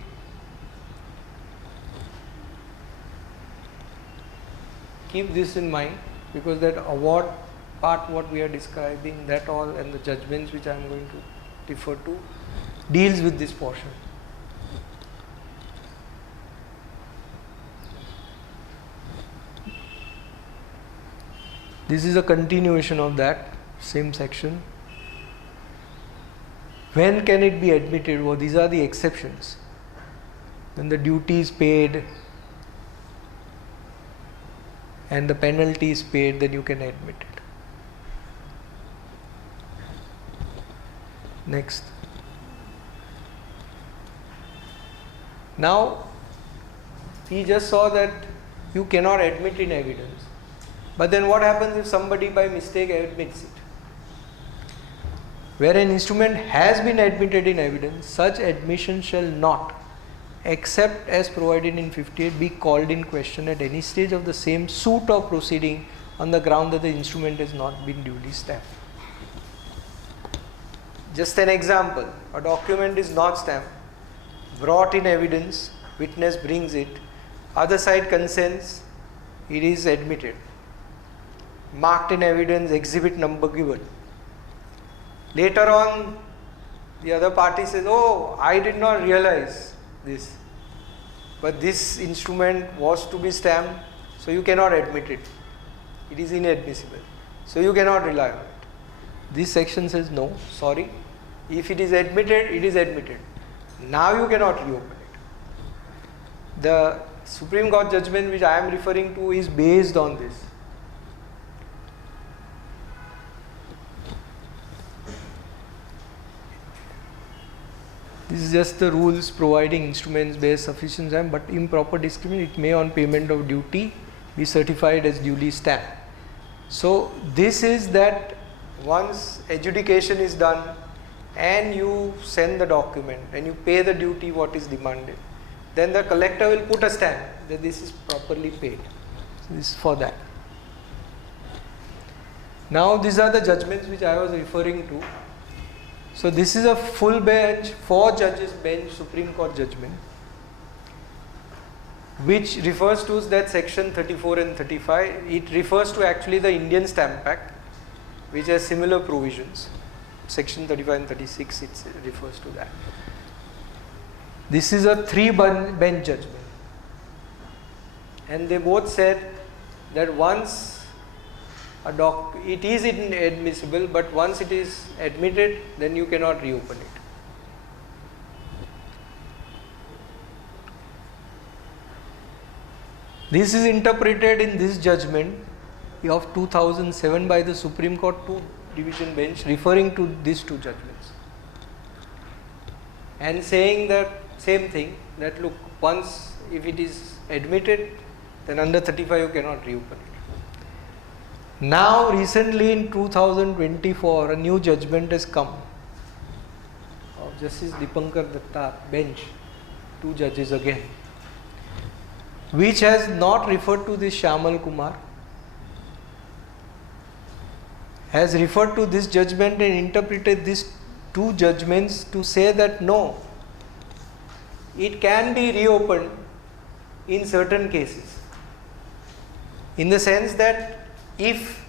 Keep this in mind, because that award part what we are describing, that all, and the judgments which I am going to refer to, deals with this portion. This is a continuation of that same section. When can it be admitted? Well, these are the exceptions. When the duty is paid and the penalty is paid, then you can admit it. Next. Now, we just saw that you cannot admit in evidence. But then what happens if somebody by mistake admits it? Where an instrument has been admitted in evidence, such admission shall not, except as provided in 58, be called in question at any stage of the same suit or proceeding on the ground that the instrument has not been duly stamped. Just an example, a document is not stamped, brought in evidence, witness brings it, other side consents, it is admitted. Marked in evidence, exhibit number given. Later on, the other party says, oh, I did not realize this, but this instrument was to be stamped, so you cannot admit it. It is inadmissible. So you cannot rely on it. This section says, no, sorry. If it is admitted, it is admitted. Now you cannot reopen it. The Supreme Court judgment which I am referring to is based on this. This is just the rules providing instruments based sufficient time, but improper discrimination, it may on payment of duty be certified as duly stamped. So this is that once adjudication is done and you send the document and you pay the duty what is demanded, then the collector will put a stamp that this is properly paid. So this is for that. Now these are the judgments which I was referring to. So this is a full bench, 4 judges bench Supreme Court judgment, which refers to that section 34 and 35. It refers to actually the Indian Stamp Act, which has similar provisions. Section 35 and 36, it refers to that. This is a 3 bench judgment. And they both said that once it is inadmissible, but once it is admitted, then you cannot reopen it. This is interpreted in this judgment of 2007 by the Supreme Court 2 division bench, referring to these 2 judgments and saying that same thing, that look, once if it is admitted, then under 35 you cannot reopen it. Now recently in 2024 a new judgment has come of Justice Dipankar Datta bench, 2 judges again, which has not referred to this Shyamal Kumar, has referred to this judgment and interpreted these 2 judgments to say that no, it can be reopened in certain cases, in the sense that if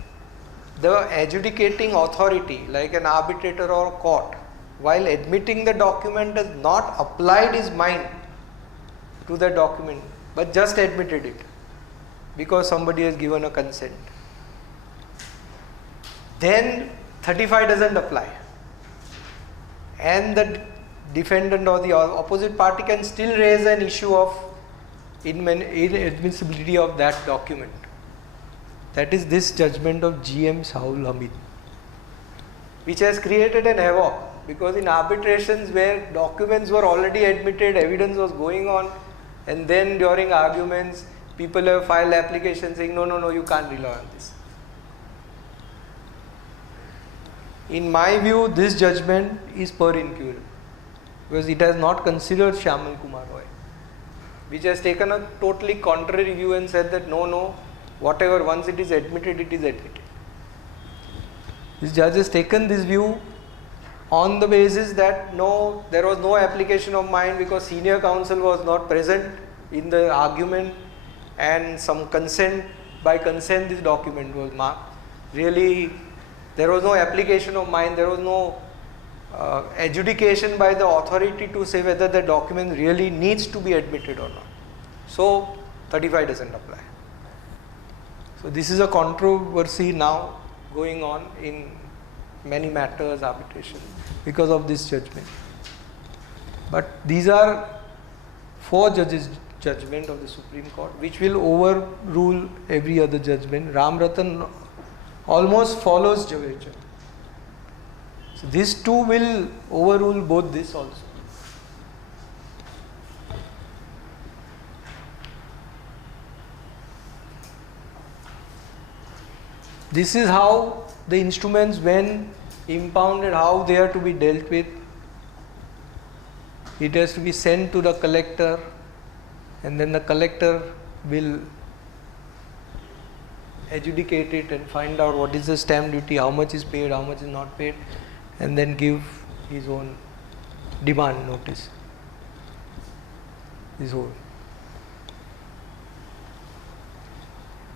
the adjudicating authority like an arbitrator or court, while admitting the document, has not applied his mind to the document but just admitted it because somebody has given a consent, then 35 doesn't apply, and the defendant or the opposite party can still raise an issue of inadmissibility of that document. That is this judgment of G.M. Saul Hamid, which has created an havoc, because in arbitrations where documents were already admitted, evidence was going on, and then during arguments people have filed applications saying no, you can't rely on this. In my view, this judgment is per incurable, because it has not considered Shyamal Kumar Roy, which has taken a totally contrary view and said that no, whatever, once it is admitted, it is admitted. This judge has taken this view on the basis that no, there was no application of mind because senior counsel was not present in the argument, and some consent, by consent this document was marked. Really, there was no application of mind, there was no adjudication by the authority to say whether the document really needs to be admitted or not. So 35 doesn't apply. So this is a controversy now going on in many matters, arbitration, because of this judgment. But these are 4 judges' judgment of the Supreme Court, which will overrule every other judgment. Ram Ratan almost follows Javaharlal. So these 2 will overrule both this also. This is how the instruments, when impounded, how they are to be dealt with. It has to be sent to the collector, and then the collector will adjudicate it and find out what is the stamp duty, how much is paid, how much is not paid, and then give his own demand notice. This whole.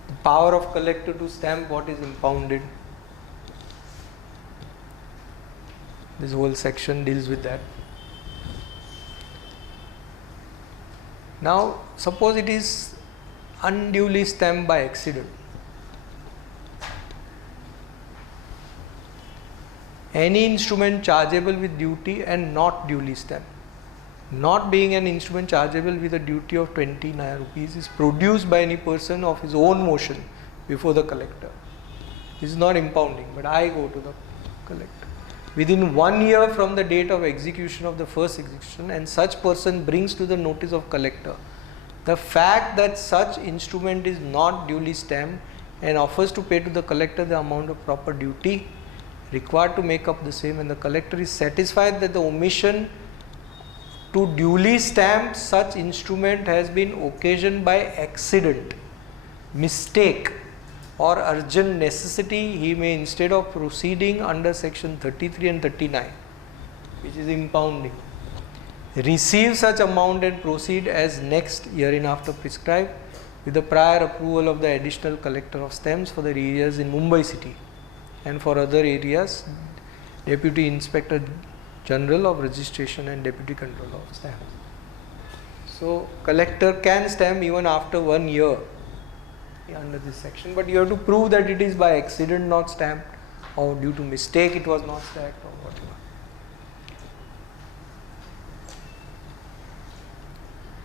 The power of collector to stamp what is impounded. This whole section deals with that. Now, suppose it is unduly stamped by accident. Any instrument chargeable with duty and not duly stamped, not being an instrument chargeable with a duty of 29 rupees, is produced by any person of his own motion before the collector. This is not impounding, but I go to the collector. Within 1 year from the date of execution of the first execution, and such person brings to the notice of collector the fact that such instrument is not duly stamped, and offers to pay to the collector the amount of proper duty required to make up the same, and the collector is satisfied that the omission to duly stamp such instrument has been occasioned by accident, mistake or urgent necessity, he may, instead of proceeding under section 33 and 39, which is impounding, receive such amount and proceed as next hereinafter prescribed, with the prior approval of the additional collector of stamps for the areas in Mumbai city, and for other areas Deputy Inspector General of Registration and Deputy Controller of Stamps. So collector can stamp even after 1 year under this section, but you have to prove that it is by accident not stamped, or due to mistake it was not stamped, or whatever.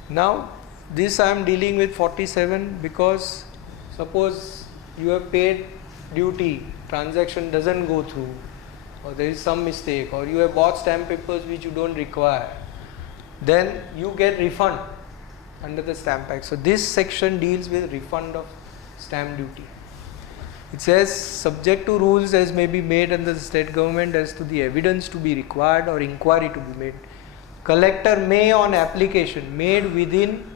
Now this I am dealing with 47 because suppose you have paid duty, transaction doesn't go through, or there is some mistake, or you have bought stamp papers which you don't require, then you get refund under the Stamp Act. So this section deals with refund of stamp duty. It says, subject to rules as may be made under the state government as to the evidence to be required or inquiry to be made, collector may, on application made within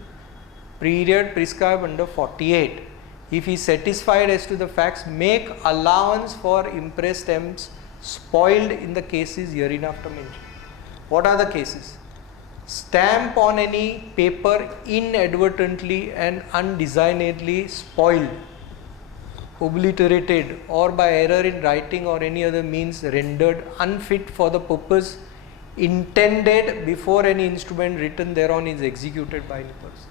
period prescribed under 48, if he is satisfied as to the facts, make allowance for impressed stamps spoiled in the cases hereinafter mentioned. What are the cases? Stamp on any paper inadvertently and undesignedly spoiled, obliterated, or by error in writing or any other means rendered unfit for the purpose intended before any instrument written thereon is executed by any person.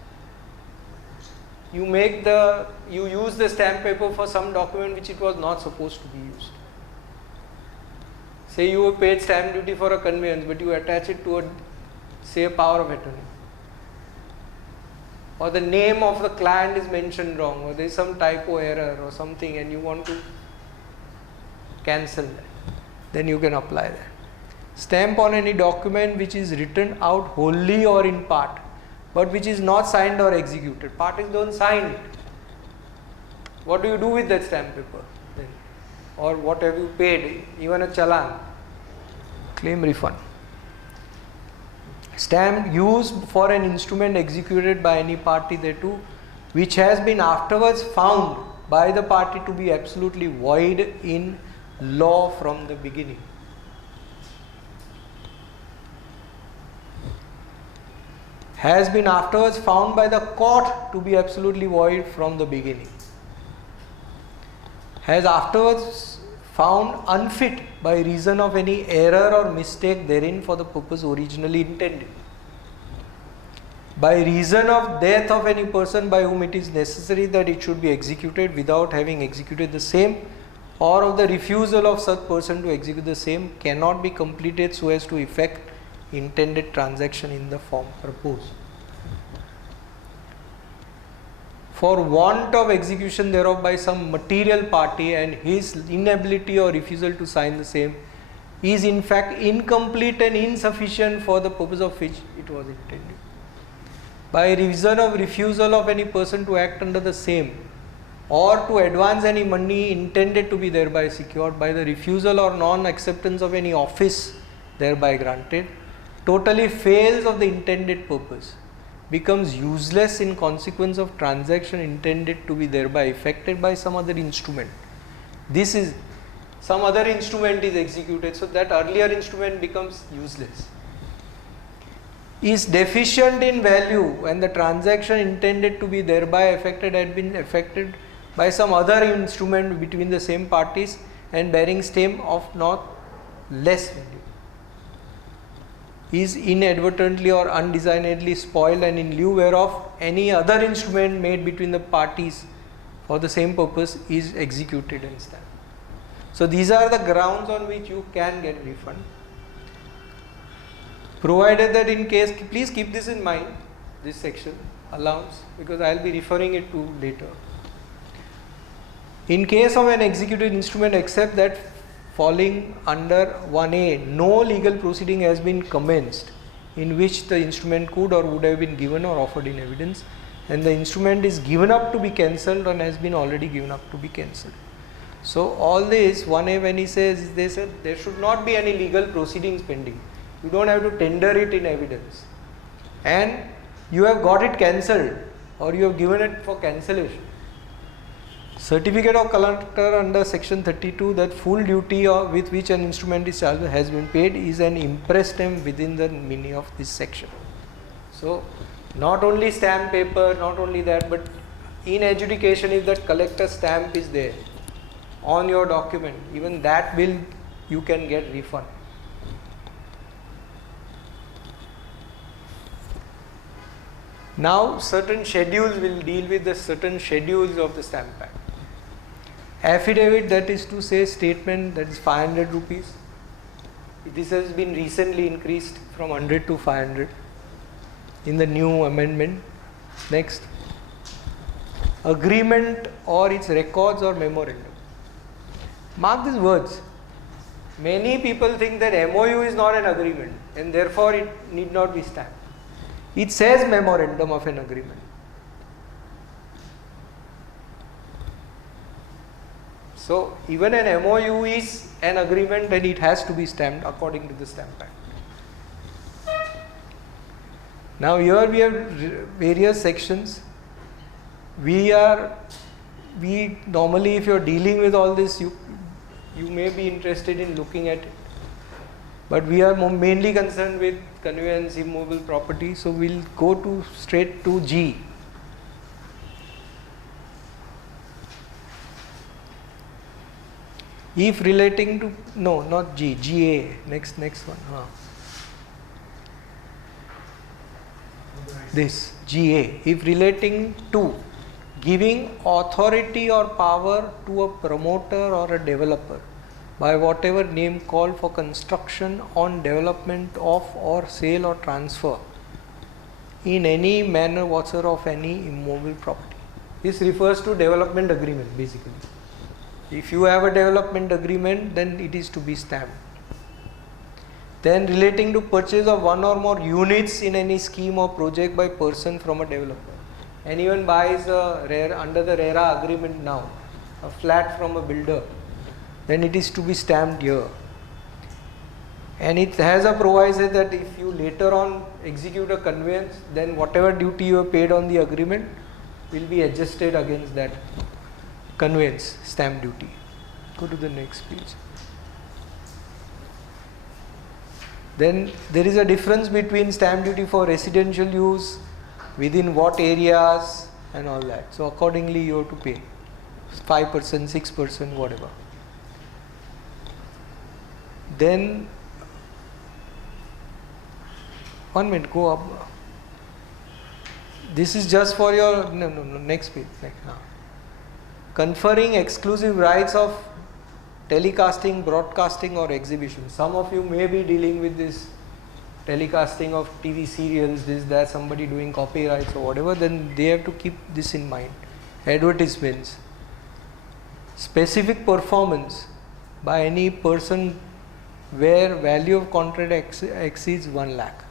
You use the stamp paper for some document which it was not supposed to be used. Say you have paid stamp duty for a conveyance, but you attach it to a power of attorney, or the name of the client is mentioned wrong, or there is some typo error or something and you want to cancel that, then you can apply that. Stamp on any document which is written out wholly or in part, but which is not signed or executed. Parties don't sign it. What do you do with that stamp paper then? Or what have you paid? Even a challan. Claim refund. Stamp used for an instrument executed by any party thereto, which has been afterwards found by the party to be absolutely void in law from the beginning. Has been afterwards found by the court to be absolutely void from the beginning. Has afterwards found unfit by reason of any error or mistake therein for the purpose originally intended. By reason of death of any person by whom it is necessary that it should be executed without having executed the same, or of the refusal of such person to execute the same, cannot be completed so as to effect intended transaction in the form proposed. For want of execution thereof by some material party and his inability or refusal to sign the same is in fact incomplete and insufficient for the purpose of which it was intended. By reason of refusal of any person to act under the same, or to advance any money intended to be thereby secured, by the refusal or non-acceptance of any office thereby granted, totally fails of the intended purpose, becomes useless in consequence of transaction intended to be thereby effected by some other instrument. This is, some other instrument is executed, so that earlier instrument becomes useless. Is deficient in value and the transaction intended to be thereby effected had been effected by some other instrument between the same parties and bearing stamp of not less value. Is inadvertently or undesignedly spoiled, and in lieu whereof any other instrument made between the parties for the same purpose is executed and stamped. So these are the grounds on which you can get refund, provided that in case, please keep this in mind, this section, allowance, because I will be referring it to later. In case of an executed instrument, except that falling under 1A, no legal proceeding has been commenced in which the instrument could or would have been given or offered in evidence, and the instrument is given up to be cancelled and has been already given up to be cancelled. So all this 1A, when he says, they said there should not be any legal proceedings pending. You don't have to tender it in evidence. and you have got it cancelled or you have given it for cancellation. Certificate of collector under section 32, that full duty with which an instrument is charged has been paid, is an impress stamp within the meaning of this section. So not only stamp paper, not only that, but in adjudication, if that collector stamp is there on your document, even that bill you can get refund. Now certain schedules will deal with the certain schedules of the Stamp Act. Affidavit, that is to say statement, that is 500 rupees. This has been recently increased from 100 to 500 in the new amendment. Next, agreement or its records or memorandum. Mark these words. Many people think that MOU is not an agreement and therefore it need not be stamped. It says memorandum of an agreement. So even an MOU is an agreement and it has to be stamped according to the Stamp Act. Now here we have various sections. We normally, if you are dealing with all this, you may be interested in looking at it. But we are mainly concerned with conveyance, immovable property. So we'll go straight to G. If relating to, no, not G, GA, next one. This, GA, if relating to giving authority or power to a promoter or a developer by whatever name called for construction on development of or sale or transfer in any manner whatsoever of any immovable property. This refers to development agreement basically. If you have a development agreement, then it is to be stamped. Then relating to purchase of one or more units in any scheme or project by person from a developer. Anyone buys under the RERA agreement now a flat from a builder, then it is to be stamped here. And it has a proviso that if you later on execute a conveyance, then whatever duty you have paid on the agreement will be adjusted against that conveyance stamp duty. Go to the next page. Then there is a difference between stamp duty for residential use, within what areas and all that. So accordingly you have to pay 5%, 6%, whatever. Then, one minute, go up. This is just for your, no, next page. Conferring exclusive rights of telecasting, broadcasting or exhibition. Some of you may be dealing with this telecasting of TV serials, this, that, somebody doing copyrights or whatever, then they have to keep this in mind. Advertisements. Specific performance by any person where value of contract exceeds 1 lakh.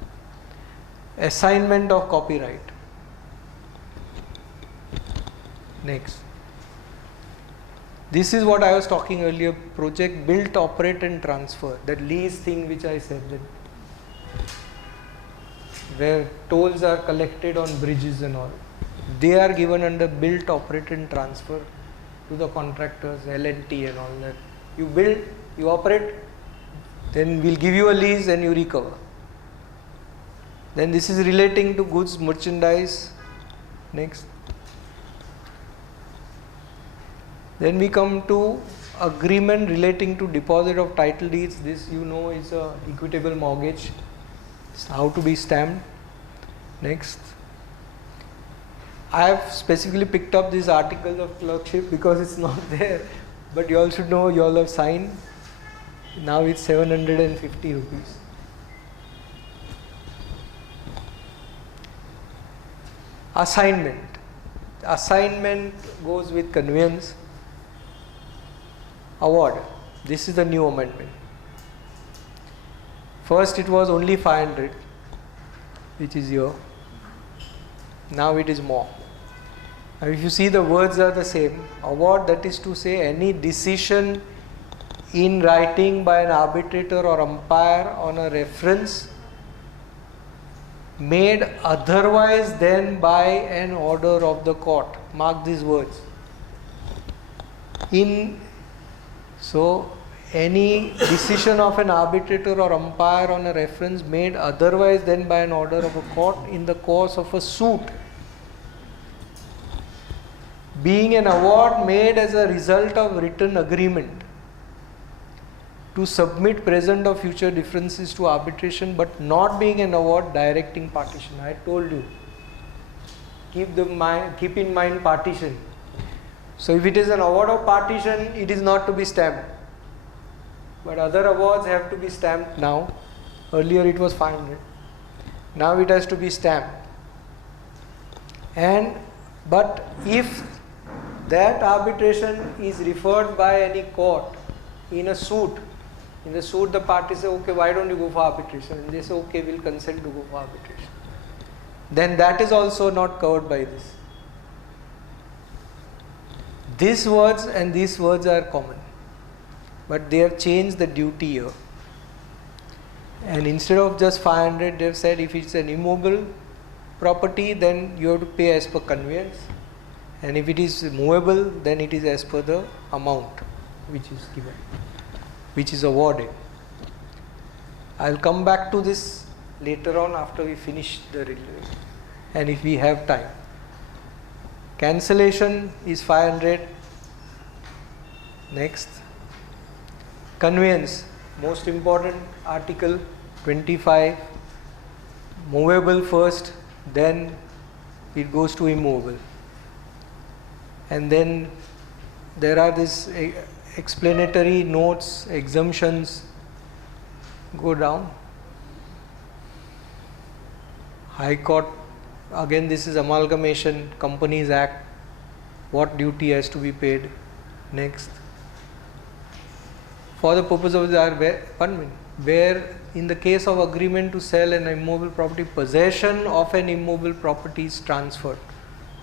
Assignment of copyright. Next. This is what I was talking earlier, project built, operate and transfer. That lease thing which I said, that where tolls are collected on bridges and all. They are given under built, operate and transfer to the contractors, L&T and all that. You build, you operate, then we'll give you a lease and you recover. Then this is relating to goods, merchandise. Next. Then we come to agreement relating to deposit of title deeds. This you know is a equitable mortgage. It's how to be stamped. Next. I have specifically picked up these articles of clerkship because it's not there. But you all should know, you all have signed. Now it's 750 rupees. Assignment. Assignment goes with conveyance. Award. This is the new amendment. First it was only 500, which is here. Now it is more. Now if you see, the words are the same. Award, that is to say any decision in writing by an arbitrator or umpire on a reference made otherwise than by an order of the court. Mark these words. So any decision of an arbitrator or umpire on a reference made otherwise than by an order of a court in the course of a suit, being an award made as a result of written agreement to submit present or future differences to arbitration, but not being an award directing partition. I told you, keep in mind partition. So if it is an award of partition, it is not to be stamped. But other awards have to be stamped now. Earlier it was 500. Now it has to be stamped. But if that arbitration is referred by any court in a suit, in the suit the parties say, okay, why don't you go for arbitration? And they say, okay, we'll consent to go for arbitration. Then that is also not covered by this. These words and these words are common, but they have changed the duty here. And instead of just 500, they have said if it's an immobile property, then you have to pay as per conveyance. And if it is movable, then it is as per the amount which is given, which is awarded. I will come back to this later on after we finish the review and if we have time. Cancellation is 500. Next. Conveyance, most important article 25. Movable first, then it goes to immovable. And then there are these explanatory notes, exemptions, go down. High Court, again this is amalgamation, Companies Act, what duty has to be paid. Next. For the purpose of where in the case of agreement to sell an immobile property, possession of an immobile property is transferred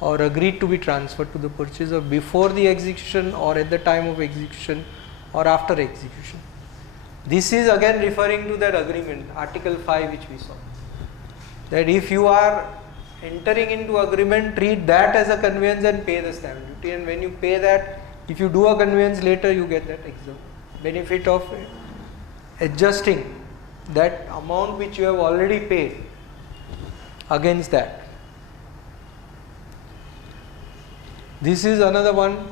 or agreed to be transferred to the purchaser before the execution or at the time of execution or after execution. This is again referring to that agreement, Article 5 which we saw. That if you are entering into agreement, treat that as a conveyance and pay the stamp duty, and when you pay that, if you do a conveyance later, you get that benefit of adjusting that amount which you have already paid against that. This is another one,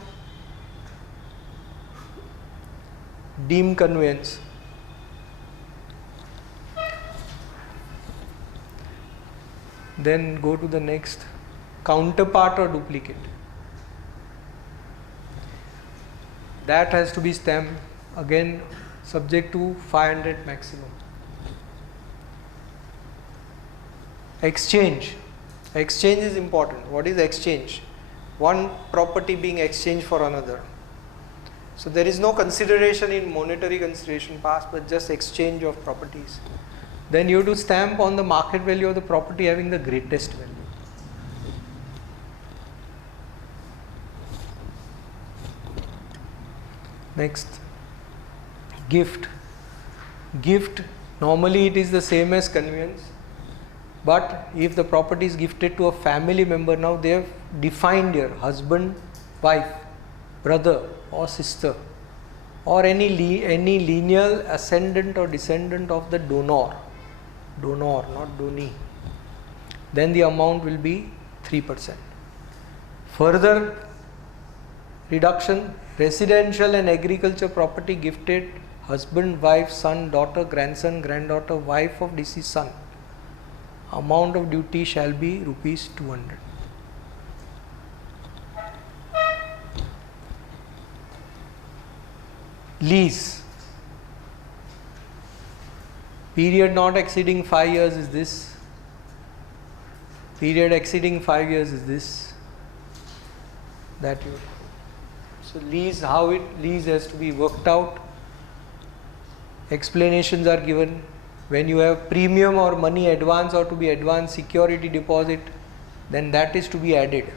deemed conveyance. Then go to the next, counterpart or duplicate. That has to be stamped, again subject to 500 maximum. Exchange. Exchange is important. What is exchange? One property being exchanged for another. So there is no consideration in monetary consideration past, but just exchange of properties. Then you have to stamp on the market value of the property having the greatest value. Next, gift. Gift, normally it is the same as conveyance, but if the property is gifted to a family member, now they have defined here husband, wife, brother or sister, or any lineal ascendant or descendant of the donor, not donee, then the amount will be 3%. Further reduction, residential and agriculture property gifted husband, wife, son, daughter, grandson, granddaughter, wife of deceased son. Amount of duty shall be rupees 200. Lease. Period not exceeding 5 years is this. Period exceeding 5 years is this. That you. So lease, lease has to be worked out. Explanations are given. When you have premium or money advance or to be advanced security deposit, then that is to be added.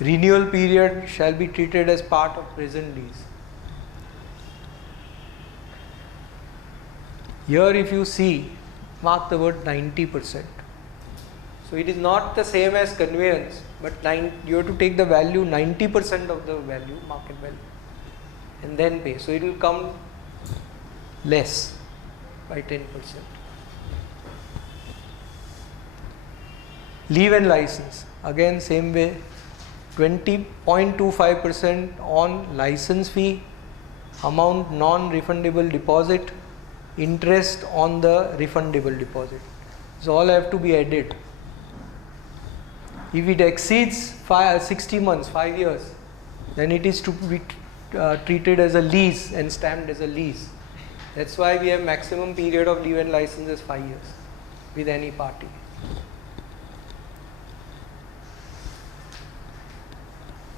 Renewal period shall be treated as part of present lease. Here if you see, mark the word 90%. So it is not the same as conveyance, but you have to take the value 90% of the value, market value, and then pay. So it will come less by 10%. Leave and license, again same way, 20.25% on license fee, amount non-refundable deposit, interest on the refundable deposit. So all have to be added. If it exceeds 60 months, 5 years, then it is to be treated as a lease and stamped as a lease. That's why we have maximum period of leave and license as 5 years with any party.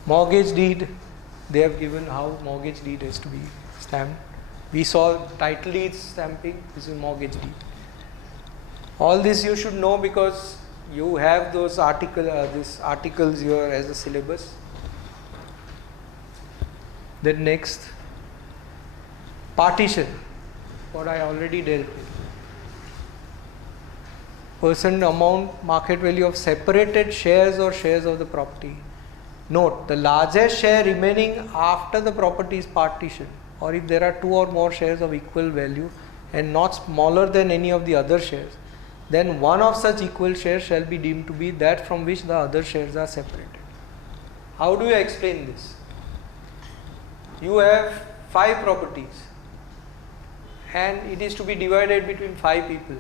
Mortgage deed, they have given how mortgage deed has to be stamped. We saw title deed stamping, this is mortgage deed. All this you should know because you have those articles here as a syllabus. Then next, partition, what I already dealt with. Percent amount, market value of separated shares or shares of the property. Note, the largest share remaining after the property is partitioned, or if there are 2 or more shares of equal value and not smaller than any of the other shares, then one of such equal shares shall be deemed to be that from which the other shares are separated. How do you explain this? You have 5 properties and it is to be divided between 5 people.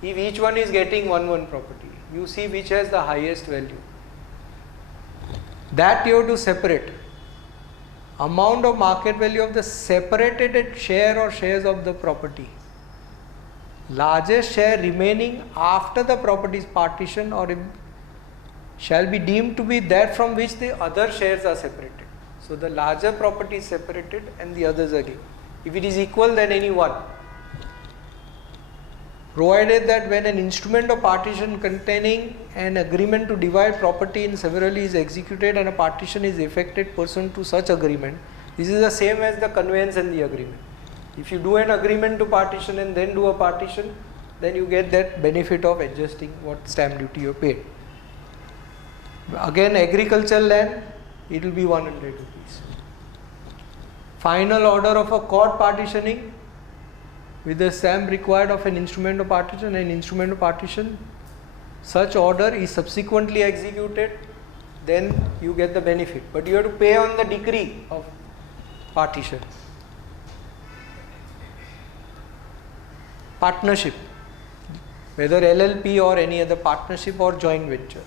If each one is getting one property, you see which has the highest value. That you have to separate. Amount of market value of the separated share or shares of the property. Largest share remaining after the property is partitioned or shall be deemed to be that from which the other shares are separated. So the larger property is separated and the others are given. If it is equal, then any one. Provided that when an instrument of partition containing an agreement to divide property in severally is executed and a partition is effected pursuant to such agreement, this is the same as the conveyance and the agreement. If you do an agreement to partition and then do a partition, then you get that benefit of adjusting what stamp duty you paid. Again, agricultural land, it will be 100 rupees. Final order of a court partitioning with the stamp required of an instrument of partition, such order is subsequently executed, then you get the benefit. But you have to pay on the decree of partition. Partnership, whether LLP or any other partnership or joint venture,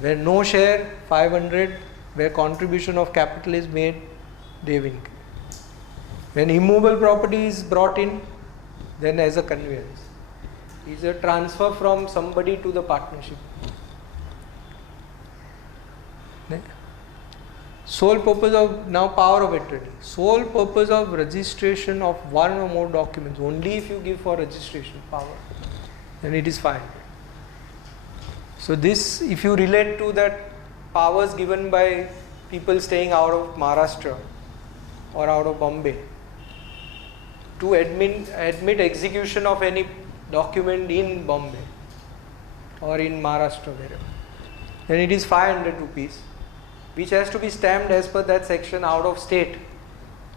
where no share 500, where contribution of capital is made, they will. When immovable property is brought in, then as a conveyance, is a transfer from somebody to the partnership. Sole purpose of, now power of attorney, sole purpose of registration of one or more documents, only if you give for registration power, then it is fine. So this, if you relate to that powers given by people staying out of Maharashtra or out of Bombay, to admit execution of any document in Bombay or in Maharashtra, wherever, then it is 500 rupees, which has to be stamped as per that section out of state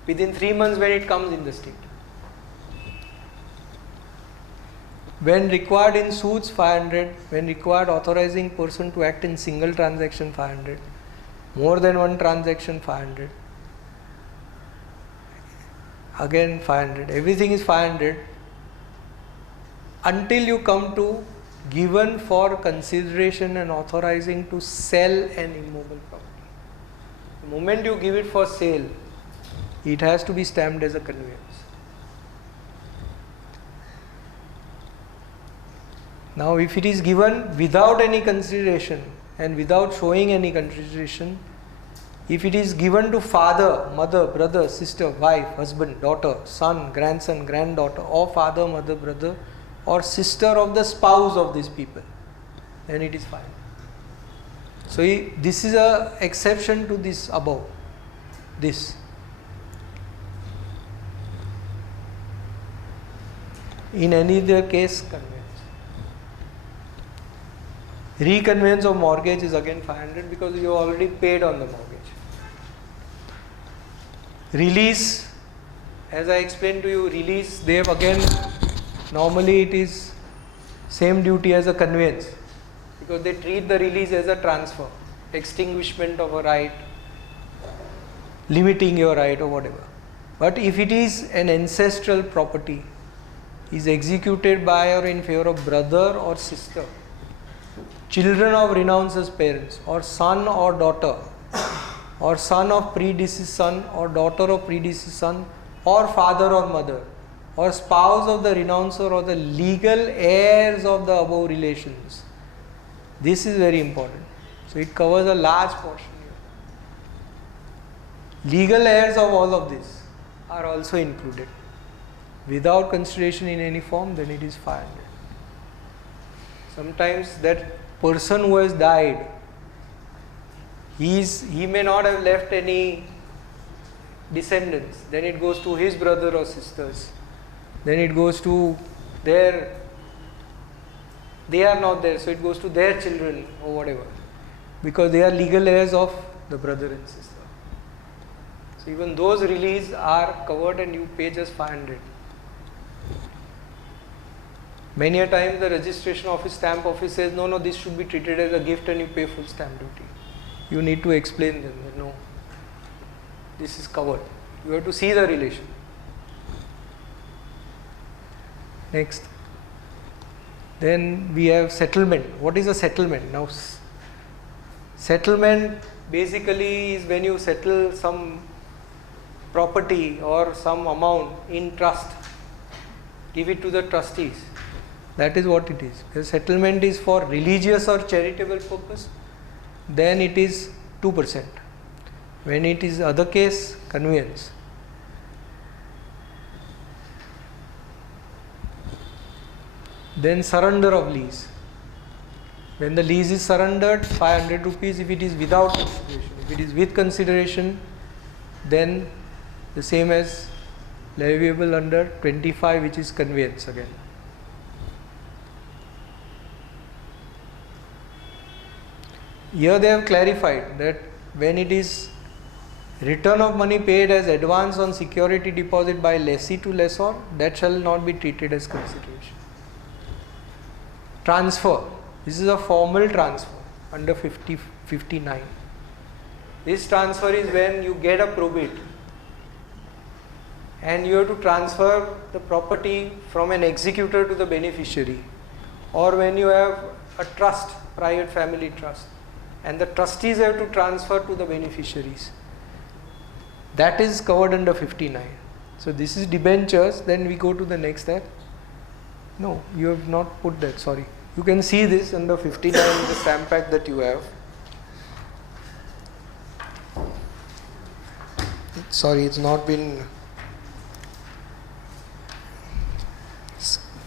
within 3 months when it comes in the state. When required in suits, 500. When required authorizing person to act in single transaction, 500. More than one transaction, 500. Again 500. Everything is 500 until you come to given for consideration and authorizing to sell an immovable property. The moment you give it for sale, it has to be stamped as a conveyance. Now if it is given without any consideration and without showing any consideration, if it is given to father, mother, brother, sister, wife, husband, daughter, son, grandson, granddaughter, or father, mother, brother, or sister of the spouse of these people, then it is fine. So this is a exception to this above. This. In any other case, conveyance. Reconveyance of mortgage is again 500 because you already paid on the mortgage. Release, as I explained to you, release, they have again, normally it is same duty as a conveyance because they treat the release as a transfer, extinguishment of a right, limiting your right or whatever. But if it is an ancestral property, is executed by or in favor of brother or sister, children of renouncer's parents, or son or daughter, or son of predeceased son, or daughter of predeceased son, or father or mother, or spouse of the renouncer, or the legal heirs of the above relations. This is very important. So it covers a large portion here. Legal heirs of all of this are also included. Without consideration in any form, then it is 500. Sometimes that person who has died, he may not have left any descendants. Then it goes to his brother or sisters. Then it goes to they are not there, so it goes to their children or whatever. Because they are legal heirs of the brother and sister. So even those release are covered and you pay just 500. Many a time the registration office, stamp office says, no, this should be treated as a gift and you pay full stamp duty. You need to explain them that no, this is covered. You have to see the relation. Next. Then we have settlement. What is a settlement? Now, settlement basically is when you settle some property or some amount in trust, give it to the trustees. That is what it is. The settlement is for religious or charitable purpose, then it is 2%. When it is other case, conveyance. Then surrender of lease. When the lease is surrendered, 500 rupees if it is without consideration. If it is with consideration, then the same as leviable under 25, which is conveyance again. Here they have clarified that when it is return of money paid as advance on security deposit by lessee to lessor, that shall not be treated as consideration. Transfer. This is a formal transfer under 59. This transfer is when you get a probate and you have to transfer the property from an executor to the beneficiary, or when you have a trust, private family trust, and the trustees have to transfer to the beneficiaries. That is covered under 59. So this is debentures. Then we go to the next step. No, you have not put that, sorry. You can see this under 59 in the stamp pack that you have. Sorry, it's not been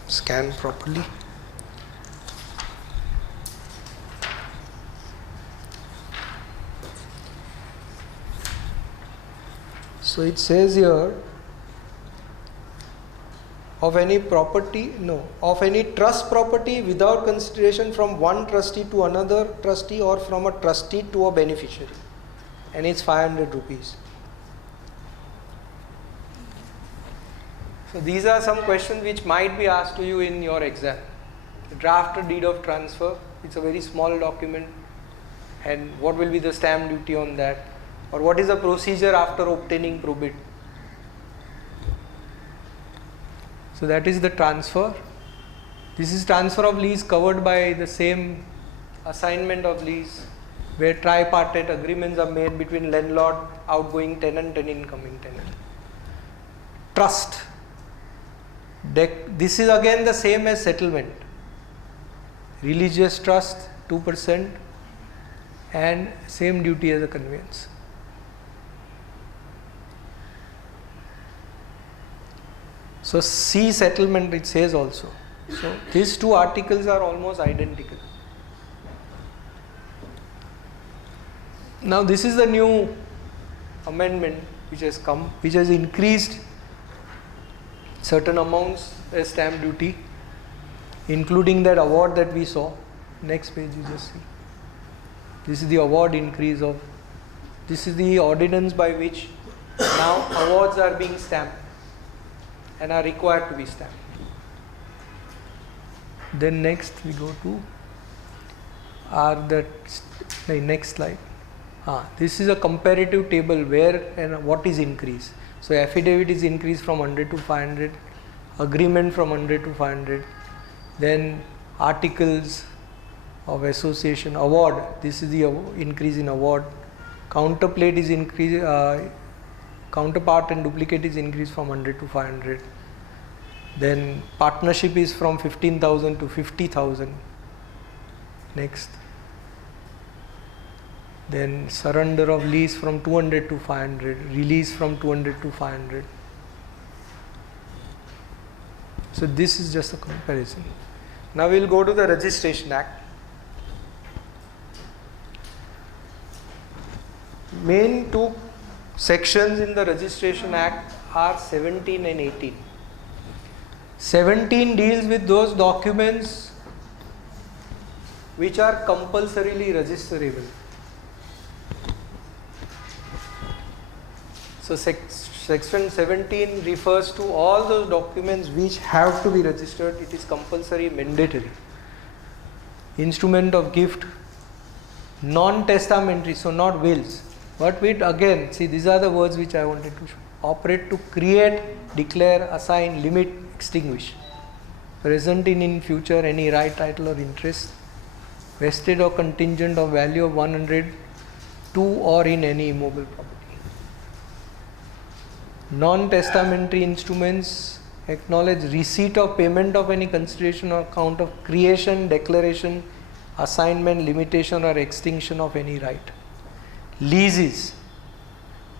scanned properly. So it says here, of any property, of any trust property without consideration from one trustee to another trustee or from a trustee to a beneficiary, and it's 500 rupees. So these are some questions which might be asked to you in your exam. Draft a deed of transfer, it's a very small document, and what will be the stamp duty on that? Or what is the procedure after obtaining probate? So that is the transfer. This is transfer of lease covered by the same assignment of lease, where tripartite agreements are made between landlord, outgoing tenant and incoming tenant. Trust. This is again the same as settlement. Religious trust 2% and same duty as a conveyance. So C settlement it says also. So these two articles are almost identical. Now this is the new amendment which has come, which has increased certain amounts as stamp duty, including that award that we saw. Next page you just see. This is the award increase of, this is the ordinance by which now awards are being stamped and are required to be stamped. Then next we go to next slide. This is a comparative table where and what is increased. So affidavit is increased from 100 to 500, agreement from 100 to 500, then articles of association, award, this is the increase in award, counterplate is increased, counterpart and duplicate is increased from 100 to 500, then partnership is from 15,000 to 50,000. Next, then surrender of lease from 200 to 500, release from 200 to 500. So this is just a comparison. Now we will go to the Registration Act. Main two sections in the Registration Act are 17 and 18. 17 deals with those documents which are compulsorily registerable. So section 17 refers to all those documents which have to be registered. It is compulsory, mandatory. Instrument of gift, non-testamentary, so not wills. But with, again, see, these are the words which I wanted to show. Operate to create, declare, assign, limit, extinguish. Present in future any right, title or interest, vested or contingent of value of 100 to or in any immobile property. Non-testamentary instruments acknowledge receipt of payment of any consideration on account of creation, declaration, assignment, limitation or extinction of any right. Leases,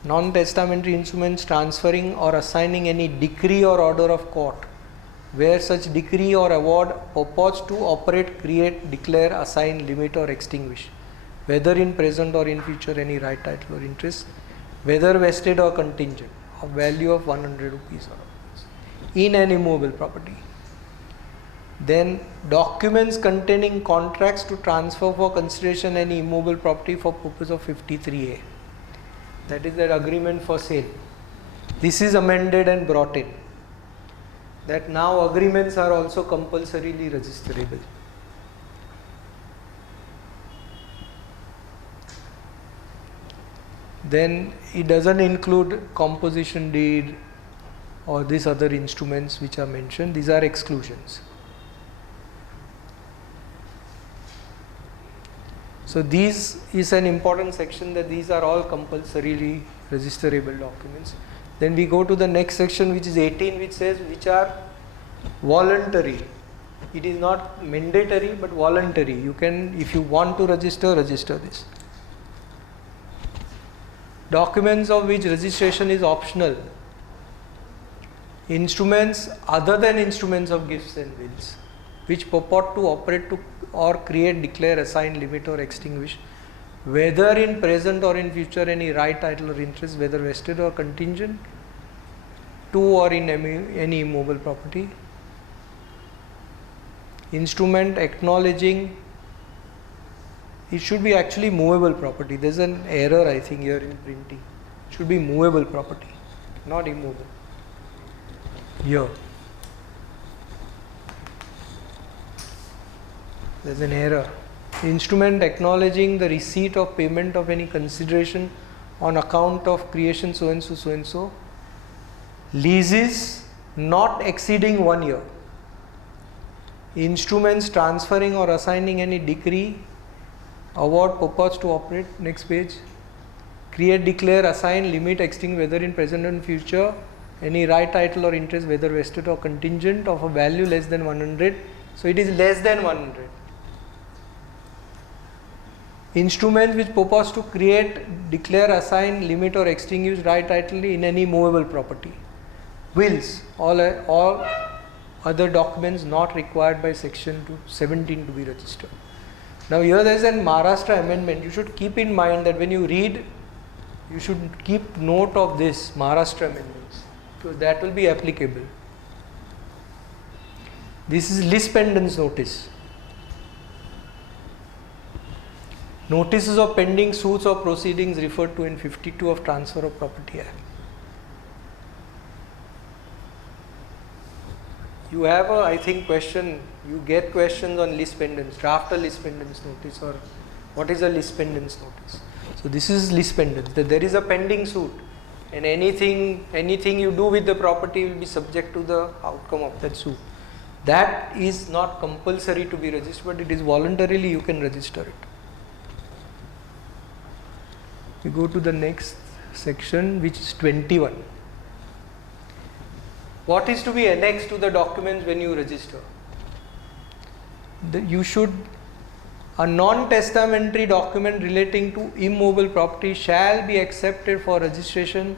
non-testamentary instruments transferring or assigning any decree or order of court, where such decree or award purports to operate, create, declare, assign, limit or extinguish, whether in present or in future any right, title or interest, whether vested or contingent, of value of 100 rupees or upwards, in an immobile property. Then documents containing contracts to transfer for consideration any immobile property for purpose of 53A. That is that agreement for sale. This is amended and brought in. That now agreements are also compulsorily registerable. Then it doesn't include composition deed or these other instruments which are mentioned. These are exclusions. So this is an important section, that these are all compulsorily registerable documents. Then we go to the next section, which is 18, which says which are voluntary. It is not mandatory but voluntary. You can, if you want to register, register this. Documents of which registration is optional. Instruments other than instruments of gifts and wills, which purport to operate to or create, declare, assign, limit or extinguish, whether in present or in future any right, title or interest, whether vested or contingent, to or in any immobile property. Instrument acknowledging, it should be actually movable property. There is an error I think here in printing. It should be movable property, not immovable. Here there is an error. Instrument acknowledging the receipt of payment of any consideration on account of creation so and so, so and so. Leases not exceeding 1 year. Instruments transferring or assigning any decree, award, purports to operate. Next page. Create, declare, assign, limit, extinguish, whether in present and future any right, title or interest, whether vested or contingent, of a value less than 100. So it is less than 100. Instruments which purpose to create, declare, assign, limit or extinguish right, title in any movable property. Wills, all other documents not required by section 17 to be registered. Now here there is a Maharashtra amendment. You should keep in mind that when you read, you should keep note of this Maharashtra amendments, because that will be applicable. This is lis pendens notice. Notices of pending suits or proceedings referred to in 52 of Transfer of Property Act. You have a, I think, question, you get questions on lis pendens, draft a lis pendens notice, or what is a lis pendens notice. So this is lis pendens, that there is a pending suit and anything you do with the property will be subject to the outcome of that suit. That is not compulsory to be registered, but it is voluntarily you can register it. We go to the next section, which is 21. What is to be annexed to the documents when you register? A non-testamentary document relating to immobile property shall be accepted for registration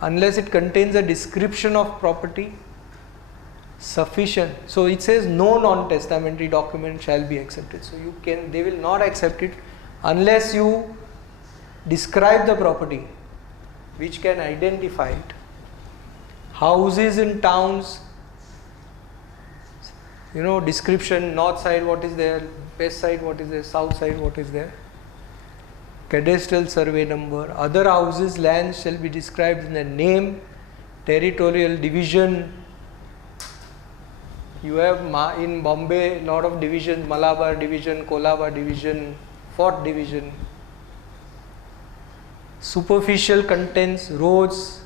unless it contains a description of property sufficient. So it says no non-testamentary document shall be accepted. So they will not accept it unless you describe the property which can identify it. Houses in towns, description, north side what is there, west side what is there, south side what is there, cadastral survey number. Other houses, lands shall be described in the name, territorial division. You have in Bombay lot of divisions, Malabar division, Colaba division, Fort division. Superficial contents, roads.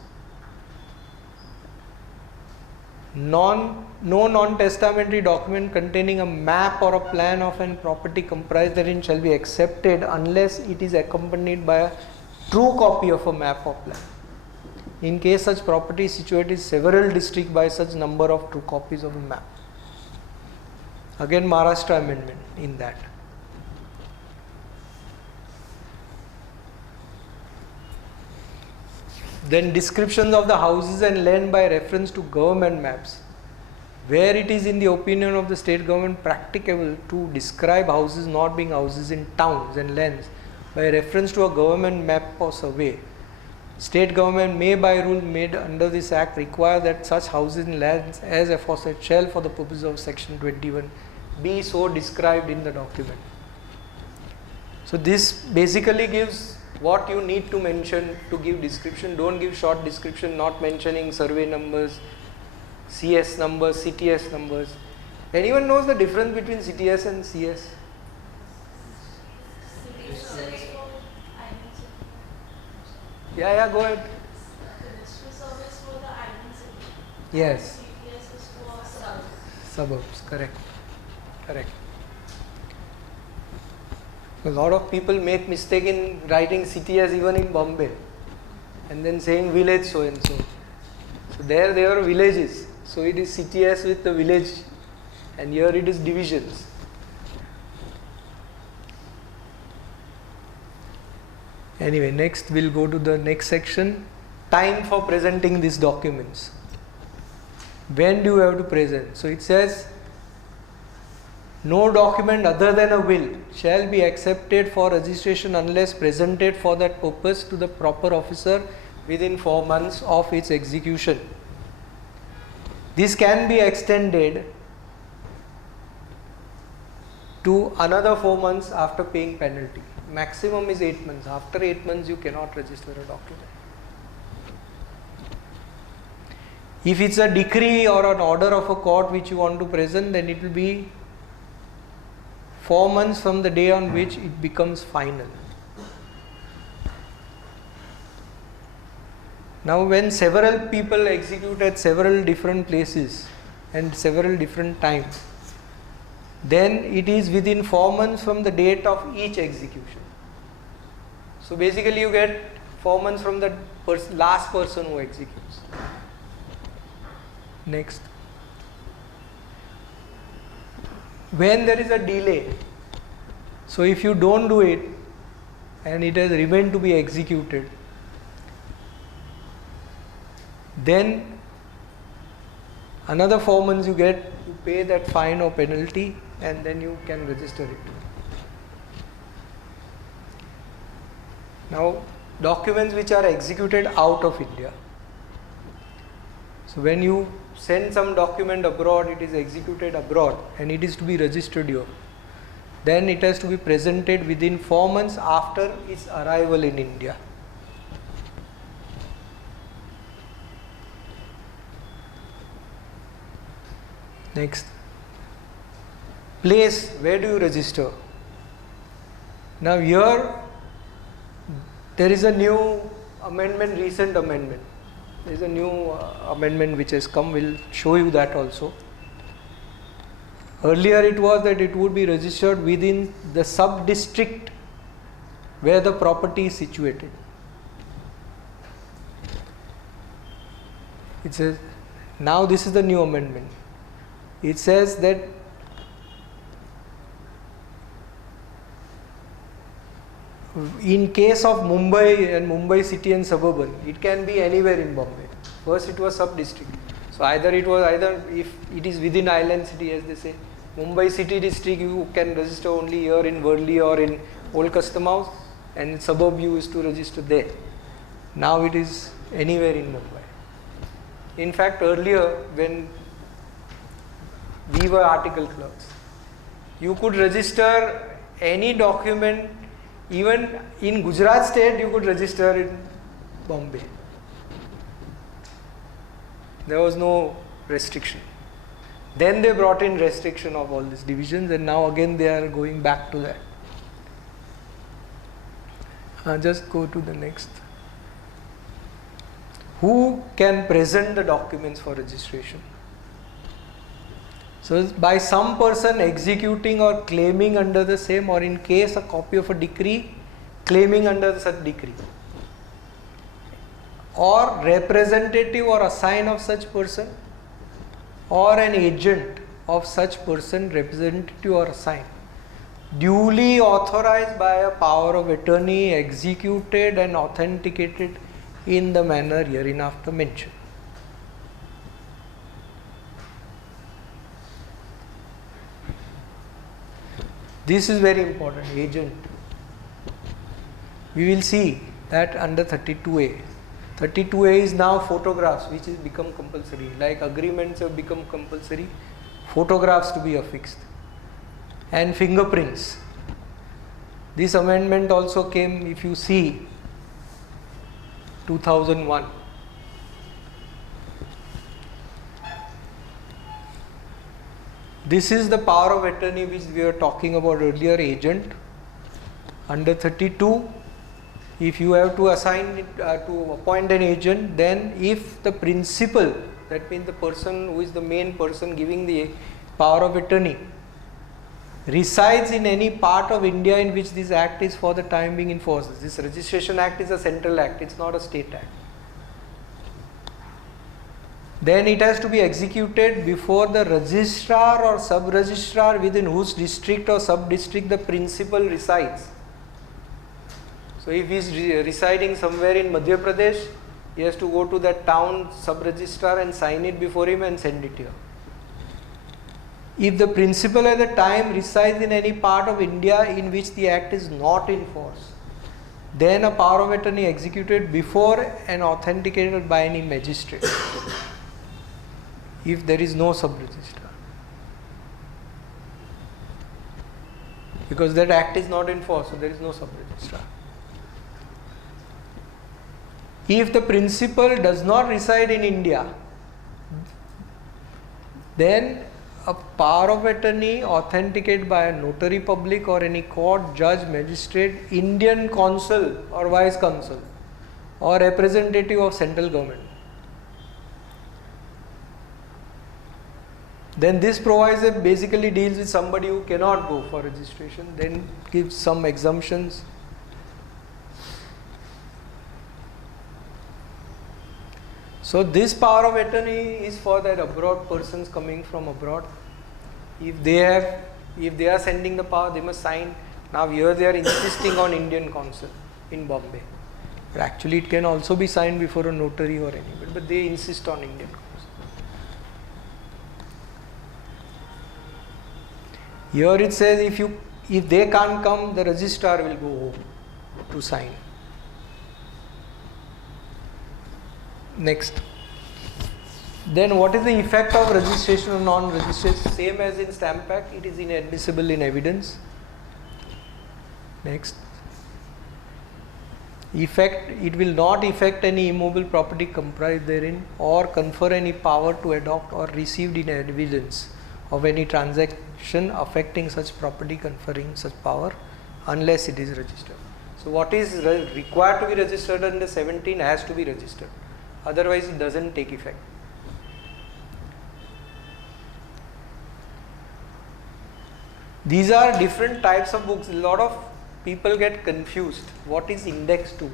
No non-testamentary document containing a map or a plan of an property comprised therein shall be accepted unless it is accompanied by a true copy of a map or plan. In case such property is situated in several districts by such number of true copies of a map. Again Maharashtra amendment in that. Then descriptions of the houses and land by reference to government maps. Where it is in the opinion of the state government practicable to describe houses not being houses in towns and lands by reference to a government map or survey, state government may by rule made under this act require that such houses and lands as aforesaid shall for the purpose of section 21 be so described in the document. So this basically gives what you need to mention to give description. Don't give short description not mentioning survey numbers, CS numbers, CTS numbers. Anyone knows the difference between CTS and CS? Yeah, go ahead. Yes. Suburbs, correct. A lot of people make mistake in writing CTS even in Bombay and then saying village so and so. So there they are villages. So it is CTS with the village and here it is divisions. Anyway, next we'll go to the next section. Time for presenting these documents. When do you have to present? So it says no document other than a will shall be accepted for registration unless presented for that purpose to the proper officer within 4 months of its execution. This can be extended to another 4 months after paying penalty. Maximum is 8 months. After 8 months you cannot register a document. If it's a decree or an order of a court which you want to present, then it will be 4 months from the day on which it becomes final. Now when several people execute at several different places and several different times, then it is within 4 months from the date of each execution. So basically you get 4 months from the last person who executes. Next. When there is a delay, so if you don't do it and it has remained to be executed, then another 4 months you pay that fine or penalty and then you can register it. Now documents which are executed out of India. So when you send some document abroad, it is executed abroad and it is to be registered here. Then it has to be presented within 4 months after its arrival in India. Next, place, where do you register? Now here there is a new amendment, recent amendment. There is a new amendment which has come, we'll show you that also. Earlier it was that it would be registered within the sub-district where the property is situated. It says, now this is the new amendment. It says that in case of Mumbai and Mumbai city and suburban, it can be anywhere in Bombay. First it was sub-district. So either if it is within island city, as they say, Mumbai city district, you can register only here in Worli or in Old Custom House, and in suburb you used to register there. Now it is anywhere in Mumbai. In fact, earlier when we were article clerks, you could register any document, even in Gujarat state you could register in Bombay. There was no restriction. Then they brought in restriction of all these divisions, and now again they are going back to that. Just go to the next. Who can present the documents for registration? So by some person executing or claiming under the same, or in case a copy of a decree, claiming under such decree, or representative or assign of such person, or an agent of such person, representative or assign, duly authorized by a power of attorney, executed and authenticated in the manner hereinafter mentioned. This is very important, agent. We will see that under 32A. 32A is now photographs, which has become compulsory. Like agreements have become compulsory, photographs to be affixed, and fingerprints. This amendment also came, if you see, 2001. This is the power of attorney which we were talking about earlier, agent. Under 32, if you have to assign it, to appoint an agent, then if the principal, that means the person who is the main person giving the power of attorney, resides in any part of India in which this act is for the time being enforced. This Registration Act is a central act, it's not a state act. Then it has to be executed before the registrar or sub-registrar within whose district or sub-district the principal resides. So if he is residing somewhere in Madhya Pradesh, he has to go to that town sub-registrar and sign it before him and send it here. If the principal at the time resides in any part of India in which the act is not in force, then a power of attorney executed before and authenticated by any magistrate. If there is no sub-registrar, because that act is not in force, so there is no sub-registrar. If the principal does not reside in India, then a power of attorney authenticated by a notary public or any court, judge, magistrate, Indian consul or vice consul, or representative of central government. Then this provides basically deals with somebody who cannot go for registration, then gives some exemptions. So this power of attorney is for that abroad persons coming from abroad. If they are sending the power, they must sign. Now here they are insisting on Indian consul in Bombay. But actually it can also be signed before a notary or anybody, but they insist on Indian consul. Here it says if they can't come, the registrar will go home to sign. Next, Then what is the effect of registration or non-registration? Same as in Stamp Act, it is inadmissible in evidence. Next. Effect, it will not affect any immovable property comprised therein or confer any power to adopt or received in evidence of any transaction affecting such property conferring such power unless it is registered. So what is required to be registered under 17 has to be registered, otherwise it doesn't take effect. These are different types of books. A lot of people get confused. What is index 2?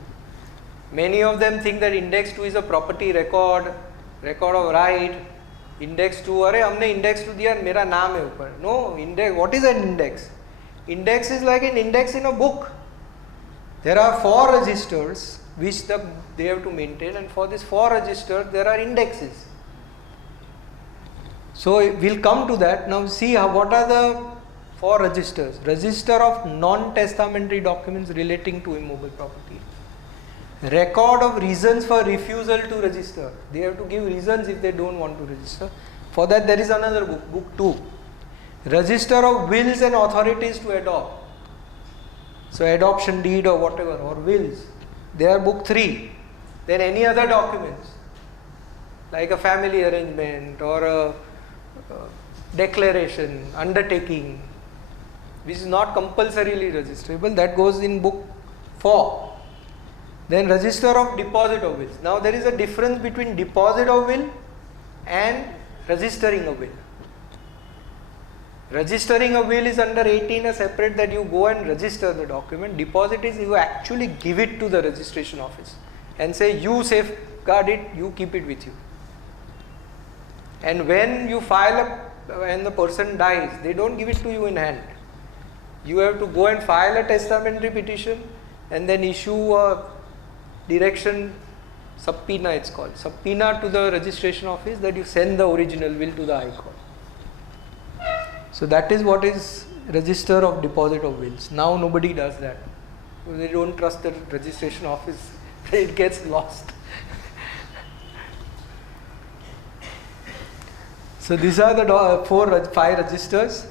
Many of them think that index 2 is a property record, record of right. Index 2, अरे हमने index 2 दिया, मेरा नाम है ऊपर. No, index. What is an index? Index is like an index in a book. There are 4 registers which they have to maintain, and for these 4 registers there are indexes. So we'll come to that. Now see what are the 4 registers. Register of non-testamentary documents relating to immovable property. Record of reasons for refusal to register. They have to give reasons if they don't want to register. For that there is another book, book 2. Register of wills and authorities to adopt. So adoption deed or whatever, or wills. They are book 3. Then any other documents like a family arrangement or a declaration, undertaking, which is not compulsorily registrable, that goes in book 4. Then register of deposit of wills. Now there is a difference between deposit of will and registering a will. Registering a will is under 18 a separate, that you go and register the document. Deposit is you actually give it to the registration office and say you safeguard it, you keep it with you. And when you file when the person dies, they don't give it to you in hand. You have to go and file a testamentary petition and then issue a direction, subpoena it's called, subpoena to the registration office that you send the original will to the High Court. So that is what is register of deposit of wills. Now nobody does that. They don't trust the registration office. It gets lost. So these are the 5 registers.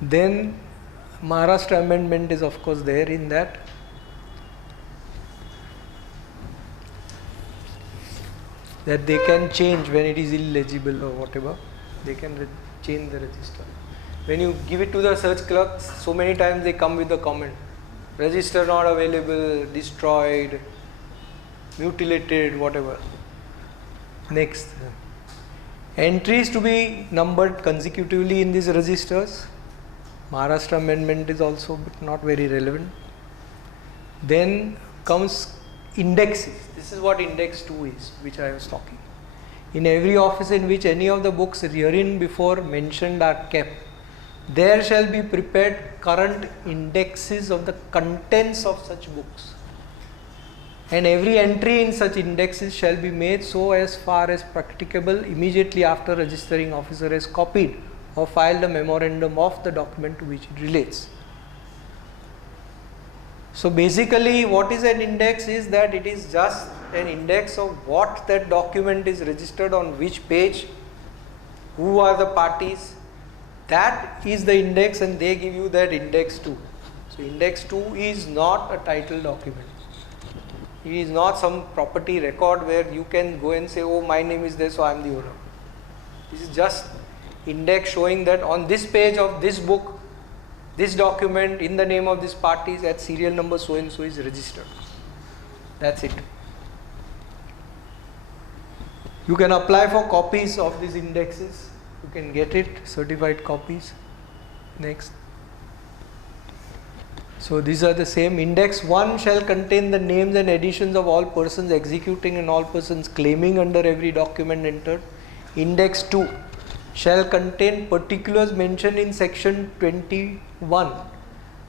Then Maharashtra amendment is of course there in that. That they can change when it is illegible or whatever. They can change the register. When you give it to the search clerks, so many times they come with the comment, register not available, destroyed, mutilated, whatever. Next. Entries to be numbered consecutively in these registers. Maharashtra amendment is also not very relevant. Then comes indexes. This is what index 2 is, which I was talking. In every office in which any of the books herein before mentioned are kept, there shall be prepared current indexes of the contents of such books. And every entry in such indexes shall be made so as far as practicable immediately after registering officer has copied or filed a memorandum of the document to which it relates. So basically what is an index is that it is just an index of what that document is registered on which page, who are the parties. That is the index and they give you that index 2. So index 2 is not a title document. It is not some property record where you can go and say, oh, my name is there, so I am the owner. This is just index showing that on this page of this book, this document in the name of this parties at serial number so and so is registered. That's it. You can apply for copies of these indexes. You can get it, certified copies. Next. So these are the same. Index 1 shall contain the names and editions of all persons executing and all persons claiming under every document entered. Index 2 shall contain particulars mentioned in section 21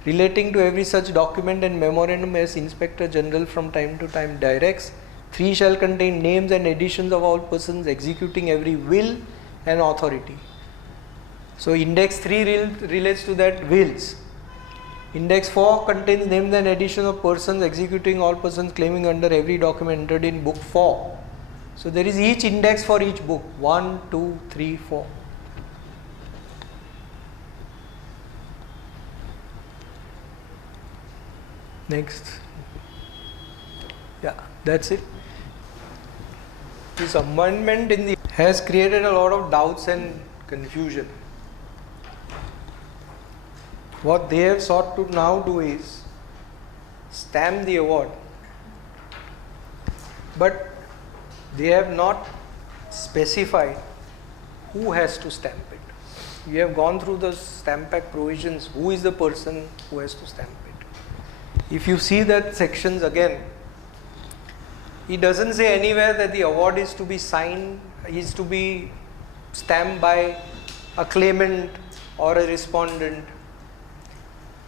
relating to every such document and memorandum as Inspector General from time to time directs. 3 shall contain names and editions of all persons executing every will and authority. So index 3 relates to that wills. Index 4 contains names and addition of persons executing, all persons claiming under every document entered in book 4. So there is each index for each book, 1, 2, 3, 4. Next. Yeah, that's it. This amendment in the has created a lot of doubts and confusion. What they have sought to now do is stamp the award, but they have not specified who has to stamp it. We have gone through the stamp act provisions. Who is the person who has to stamp it? If you see that sections again, it doesn't say anywhere that the award is to be signed, is to be stamped by a claimant or a respondent.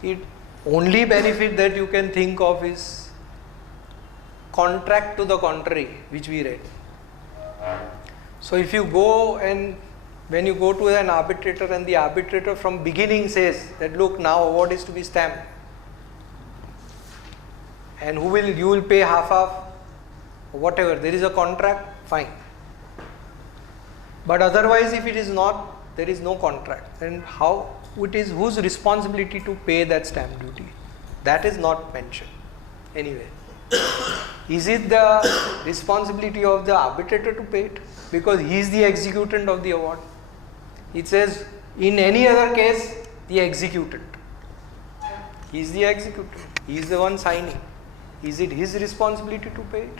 It only benefit that you can think of is contract to the contrary, which we read. So if you go and when you go to an arbitrator and the arbitrator from beginning says that look, now award is to be stamped, and you will pay half, whatever, there is a contract, fine. But otherwise if it is not, there is no contract, then how it is, whose responsibility to pay that stamp duty? That is not mentioned anywhere. Is it the responsibility of the arbitrator to pay it? Because he is the executant of the award. It says in any other case, the executant. He is the executant. He is the one signing. Is it his responsibility to pay it?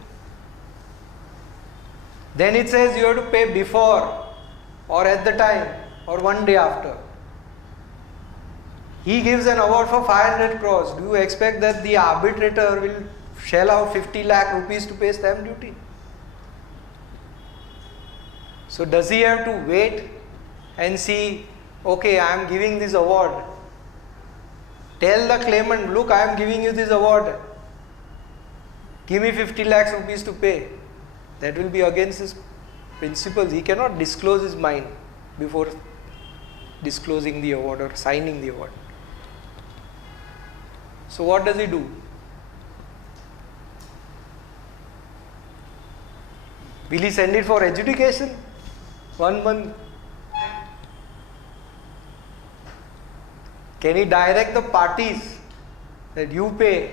Then it says you have to pay before or at the time or one day after. He gives an award for 500 crores. Do you expect that the arbitrator will shell out 50 lakh rupees to pay stamp duty? So does he have to wait and see, okay, I am giving this award. Tell the claimant, look, I am giving you this award. Give me 50 lakhs rupees to pay. That will be against his principles. He cannot disclose his mind before disclosing the award or signing the award. So what does he do? Will he send it for adjudication? 1 month. Can he direct the parties that you pay?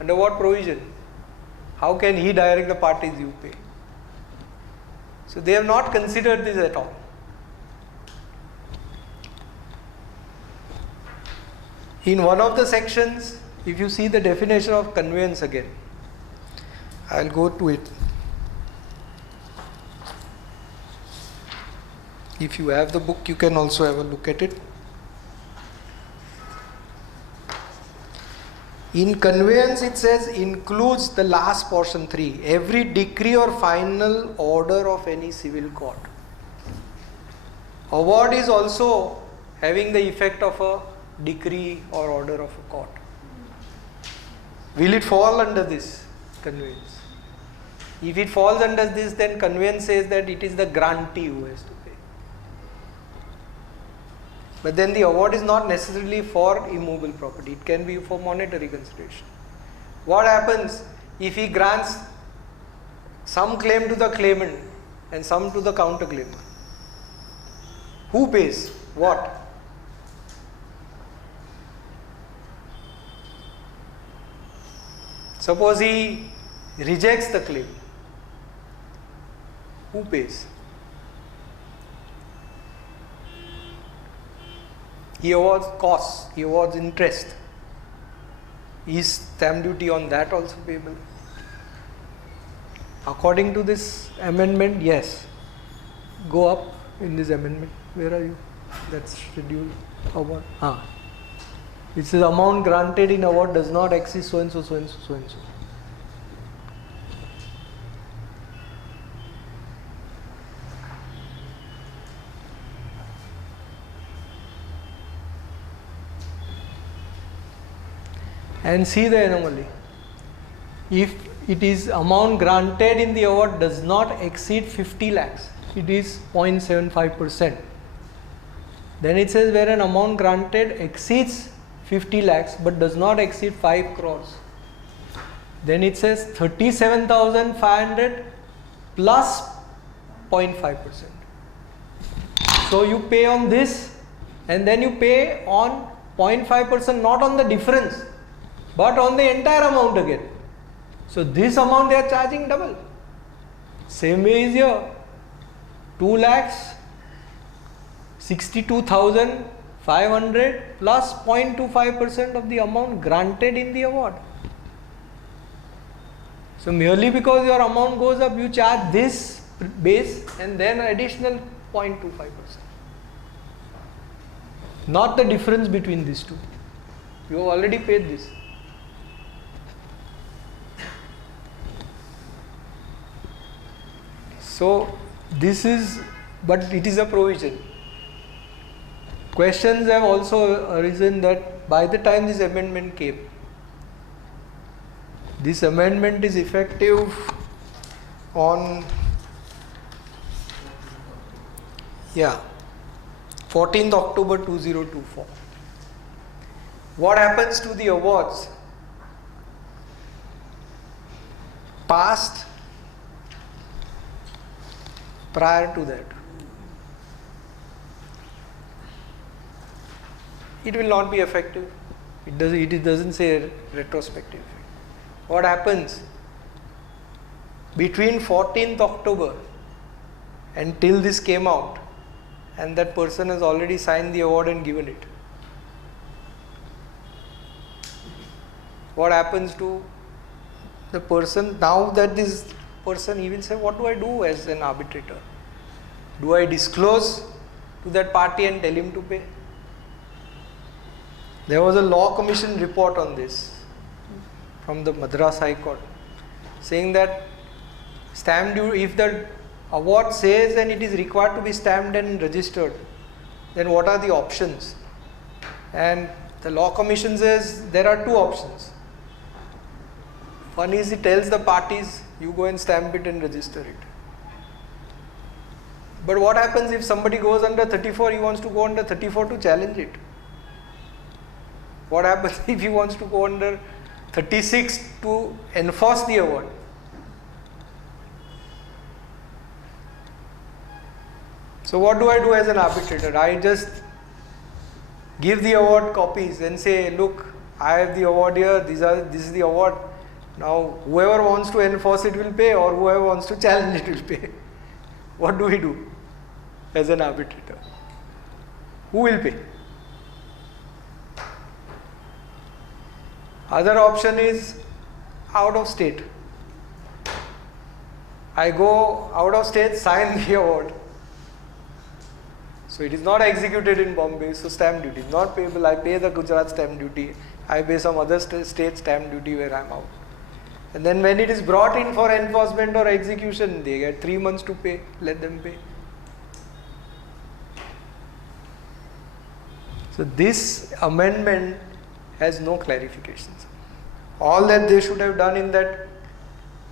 Under what provision? How can he direct the parties you pay? So they have not considered this at all. In one of the sections, if you see the definition of conveyance again, I will go to it. If you have the book, you can also have a look at it. In conveyance, it says includes the last portion 3, every decree or final order of any civil court. Award is also having the effect of a decree or order of a court. Will it fall under this conveyance? If it falls under this, then conveyance says that it is the grantee who has to pay. But then the award is not necessarily for immovable property. It can be for monetary consideration. What happens if he grants some claim to the claimant and some to the counterclaimer? Who pays what? Suppose he rejects the claim. Who pays? He awards costs, he awards interest. Is stamp duty on that also payable? According to this amendment, yes. Go up in this amendment. Where are you? That's schedule award. It says amount granted in award does not exceed so and so, so and so, so and so. And see the anomaly. If it is amount granted in the award does not exceed 50 lakhs, it is 0.75%. Then it says where an amount granted exceeds 50 lakhs but does not exceed 5 crores. Then it says 37,500 plus 0.5%. So you pay on this and then you pay on 0.5%, not on the difference but on the entire amount again. So this amount they are charging double. Same way is here. 2 lakhs 62,500 plus 0.25% of the amount granted in the award. So merely because your amount goes up, you charge this base and then additional 0.25%. Not the difference between these two. You have already paid this. So this is, but it is a provision. Questions have also arisen that by the time this amendment came, this amendment is effective on 14th October 2024. What happens to the awards passed prior to that? It will not be effective. It doesn't say retrospective. What happens between 14th October and till this came out, and that person has already signed the award and given it? What happens to the person now that this person, he will say, what do I do as an arbitrator? Do I disclose to that party and tell him to pay? There was a law commission report on this from the Madras High Court saying that stamp duty, if the award says and it is required to be stamped and registered, then what are the options? And the law commission says there are two options. One is it tells the parties, you go and stamp it and register it. But what happens if somebody goes under 34, he wants to go under 34 to challenge it? What happens if he wants to go under 36 to enforce the award? So what do I do as an arbitrator? I just give the award copies and say, look, I have the award here, this is the award. Now whoever wants to enforce it will pay, or whoever wants to challenge it will pay. What do we do as an arbitrator? Who will pay? Other option is out of state. I go out of state, sign the award. So it is not executed in Bombay, so stamp duty is not payable. I pay the Gujarat stamp duty. I pay some other state stamp duty where I am out. And then when it is brought in for enforcement or execution, they get 3 months to pay. Let them pay. So this amendment has no clarifications. All that they should have done in that,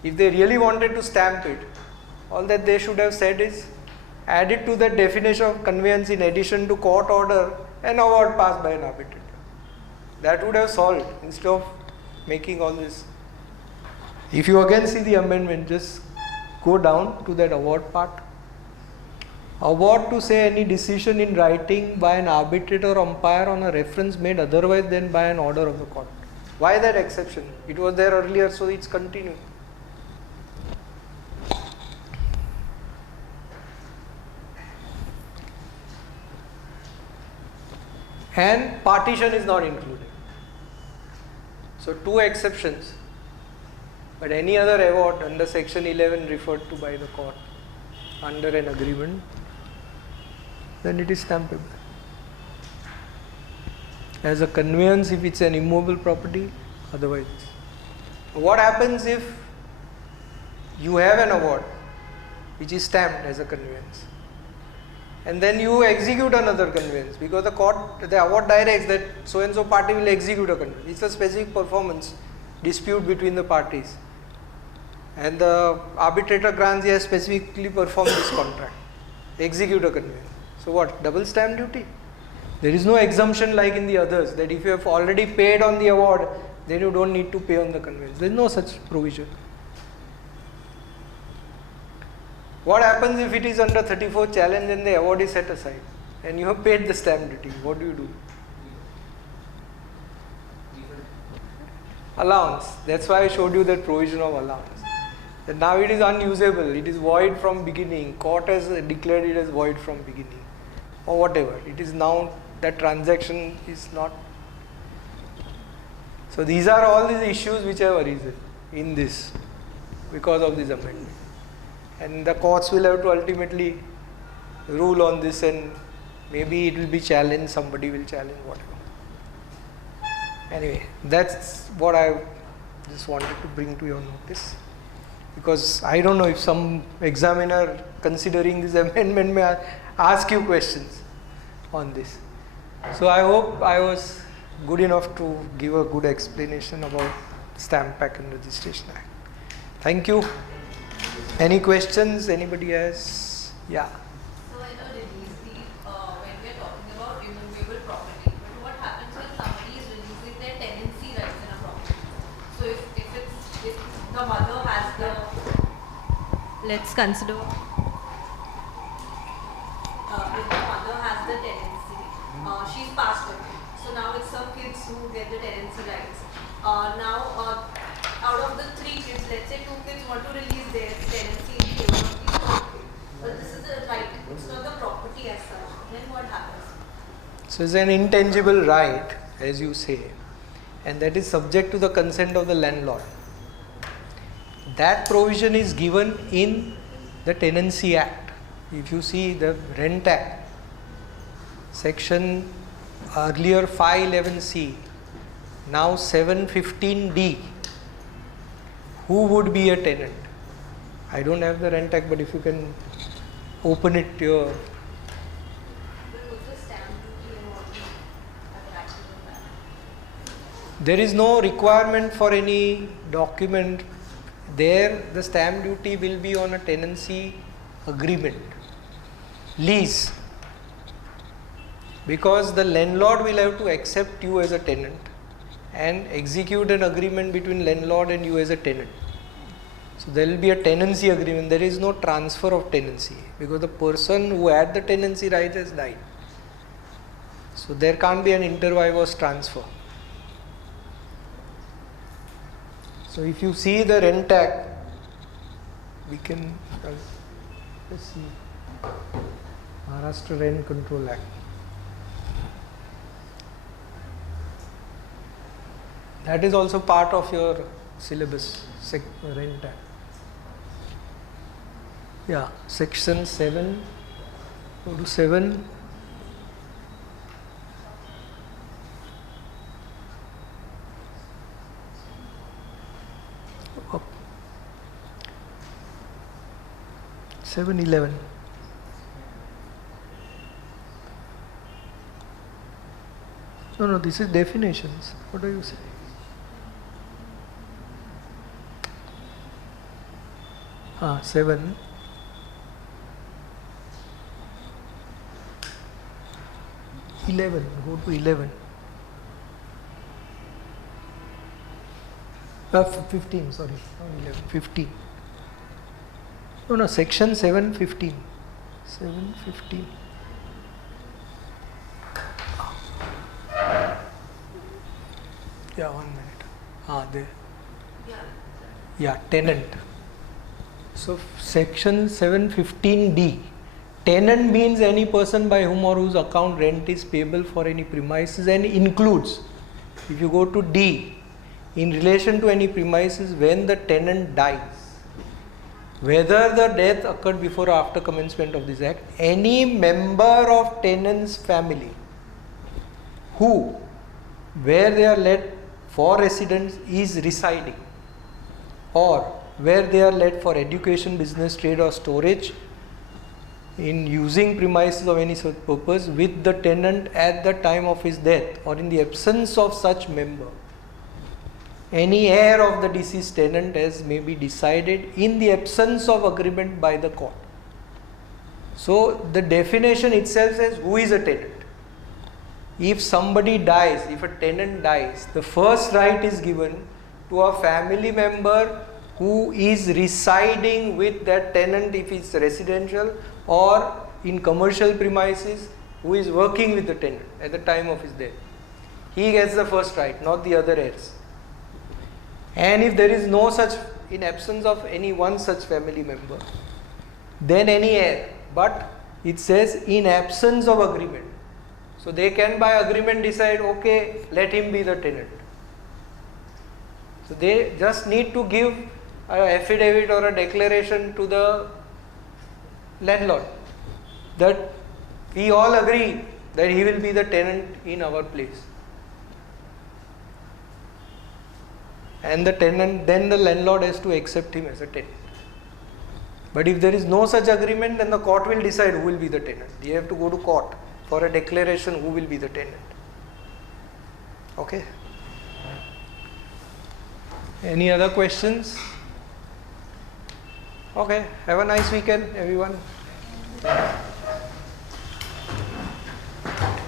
if they really wanted to stamp it, all that they should have said is add it to the definition of conveyance in addition to court order an award passed by an arbitrator. That would have solved instead of making all this. If you again see the amendment, just go down to that award part. Award to say any decision in writing by an arbitrator or umpire on a reference made otherwise than by an order of the court. Why that exception? It was there earlier, so it's continuing. And partition is not included. So 2 exceptions. But any other award under section 11 referred to by the court under an agreement, then it is stampable. As a conveyance if it's an immovable property, otherwise. What happens if you have an award which is stamped as a conveyance and then you execute another conveyance because the award directs that so and so party will execute a conveyance. It's a specific performance dispute between the parties and the arbitrator grants he has specifically performed this contract, execute a conveyance. So what, double stamp duty? There is no exemption like in the others, that if you have already paid on the award, then you don't need to pay on the conveyance. There is no such provision. What happens if it is under 34 challenge and the award is set aside and you have paid the stamp duty? What do? Allowance. That's why I showed you that provision of allowance. That now it is unusable, it is void from beginning. Court has declared it as void from beginning, or whatever. It is now, that transaction is not. So these are all these issues which have arisen in this because of this amendment. And the courts will have to ultimately rule on this, and maybe it will be challenged, somebody will challenge, whatever. Anyway, that's what I just wanted to bring to your notice, because I don't know if some examiner considering this amendment may ask you questions on this. So I hope I was good enough to give a good explanation about Stamp Act and Registration Act. Thank you. Any questions? Anybody has? Yeah. So in a release deed, when we are talking about immovable property, but what happens when somebody is releasing their tenancy rights in a property? So if the mother has the, let's consider, if the mother has the tenancy, she's passed away. So now it's her kids who get the tenancy rights. Out of the 3 kids, let's say 2 kids want to release their tenancy in favor of the 3rd kid. But this is the right, it's not the property as such. Then what happens? So it's an intangible right, as you say, and that is subject to the consent of the landlord. That provision is given in the Tenancy Act. If you see the Rent Act, section earlier 511C, now 715D. Who would be a tenant? I don't have the Rent Act, but if you can open it to your. There is no requirement for any document. There, the stamp duty will be on a tenancy agreement, lease, because the landlord will have to accept you as a tenant and execute an agreement between landlord and you as a tenant. So there will be a tenancy agreement. There is no transfer of tenancy because the person who had the tenancy right has died. So there can't be an inter vivos transfer. So if you see the Rent Act, we can, let's see, Maharashtra Rent Control Act. That is also part of your syllabus, Rent Act. Yeah, section 7, go to 7. Up. 711. No, this is definitions. What are you saying? Ah, 7. Go to 11. 15, sorry, not 11, 15. No, section 715. 715. Yeah, 1 minute. There. Yeah, tenant. So section 715D, tenant means any person by whom or whose account rent is payable for any premises, and includes, if you go to D, in relation to any premises when the tenant dies, whether the death occurred before or after commencement of this act, any member of tenant's family who, where they are let for residence, is residing, or where they are let for education, business, trade or storage, in using premises of any such purpose with the tenant at the time of his death, or in the absence of such member, any heir of the deceased tenant as may be decided in the absence of agreement by the court. So the definition itself says who is a tenant. if somebody dies, if a tenant dies, the first right is given to a family member who is residing with that tenant if it's residential or in commercial premises, who is working with the tenant at the time of his death. He gets the first right, not the other heirs. And if there is no such, in absence of any one such family member, then any heir. But it says in absence of agreement. So they can by agreement decide, okay, let him be the tenant. So they just need to give an affidavit or a declaration to the landlord that we all agree that he will be the tenant in our place. And the tenant, then the landlord has to accept him as a tenant. But if there is no such agreement, then the court will decide who will be the tenant. You have to go to court for a declaration who will be the tenant. Okay? Any other questions? Okay, have a nice weekend, everyone.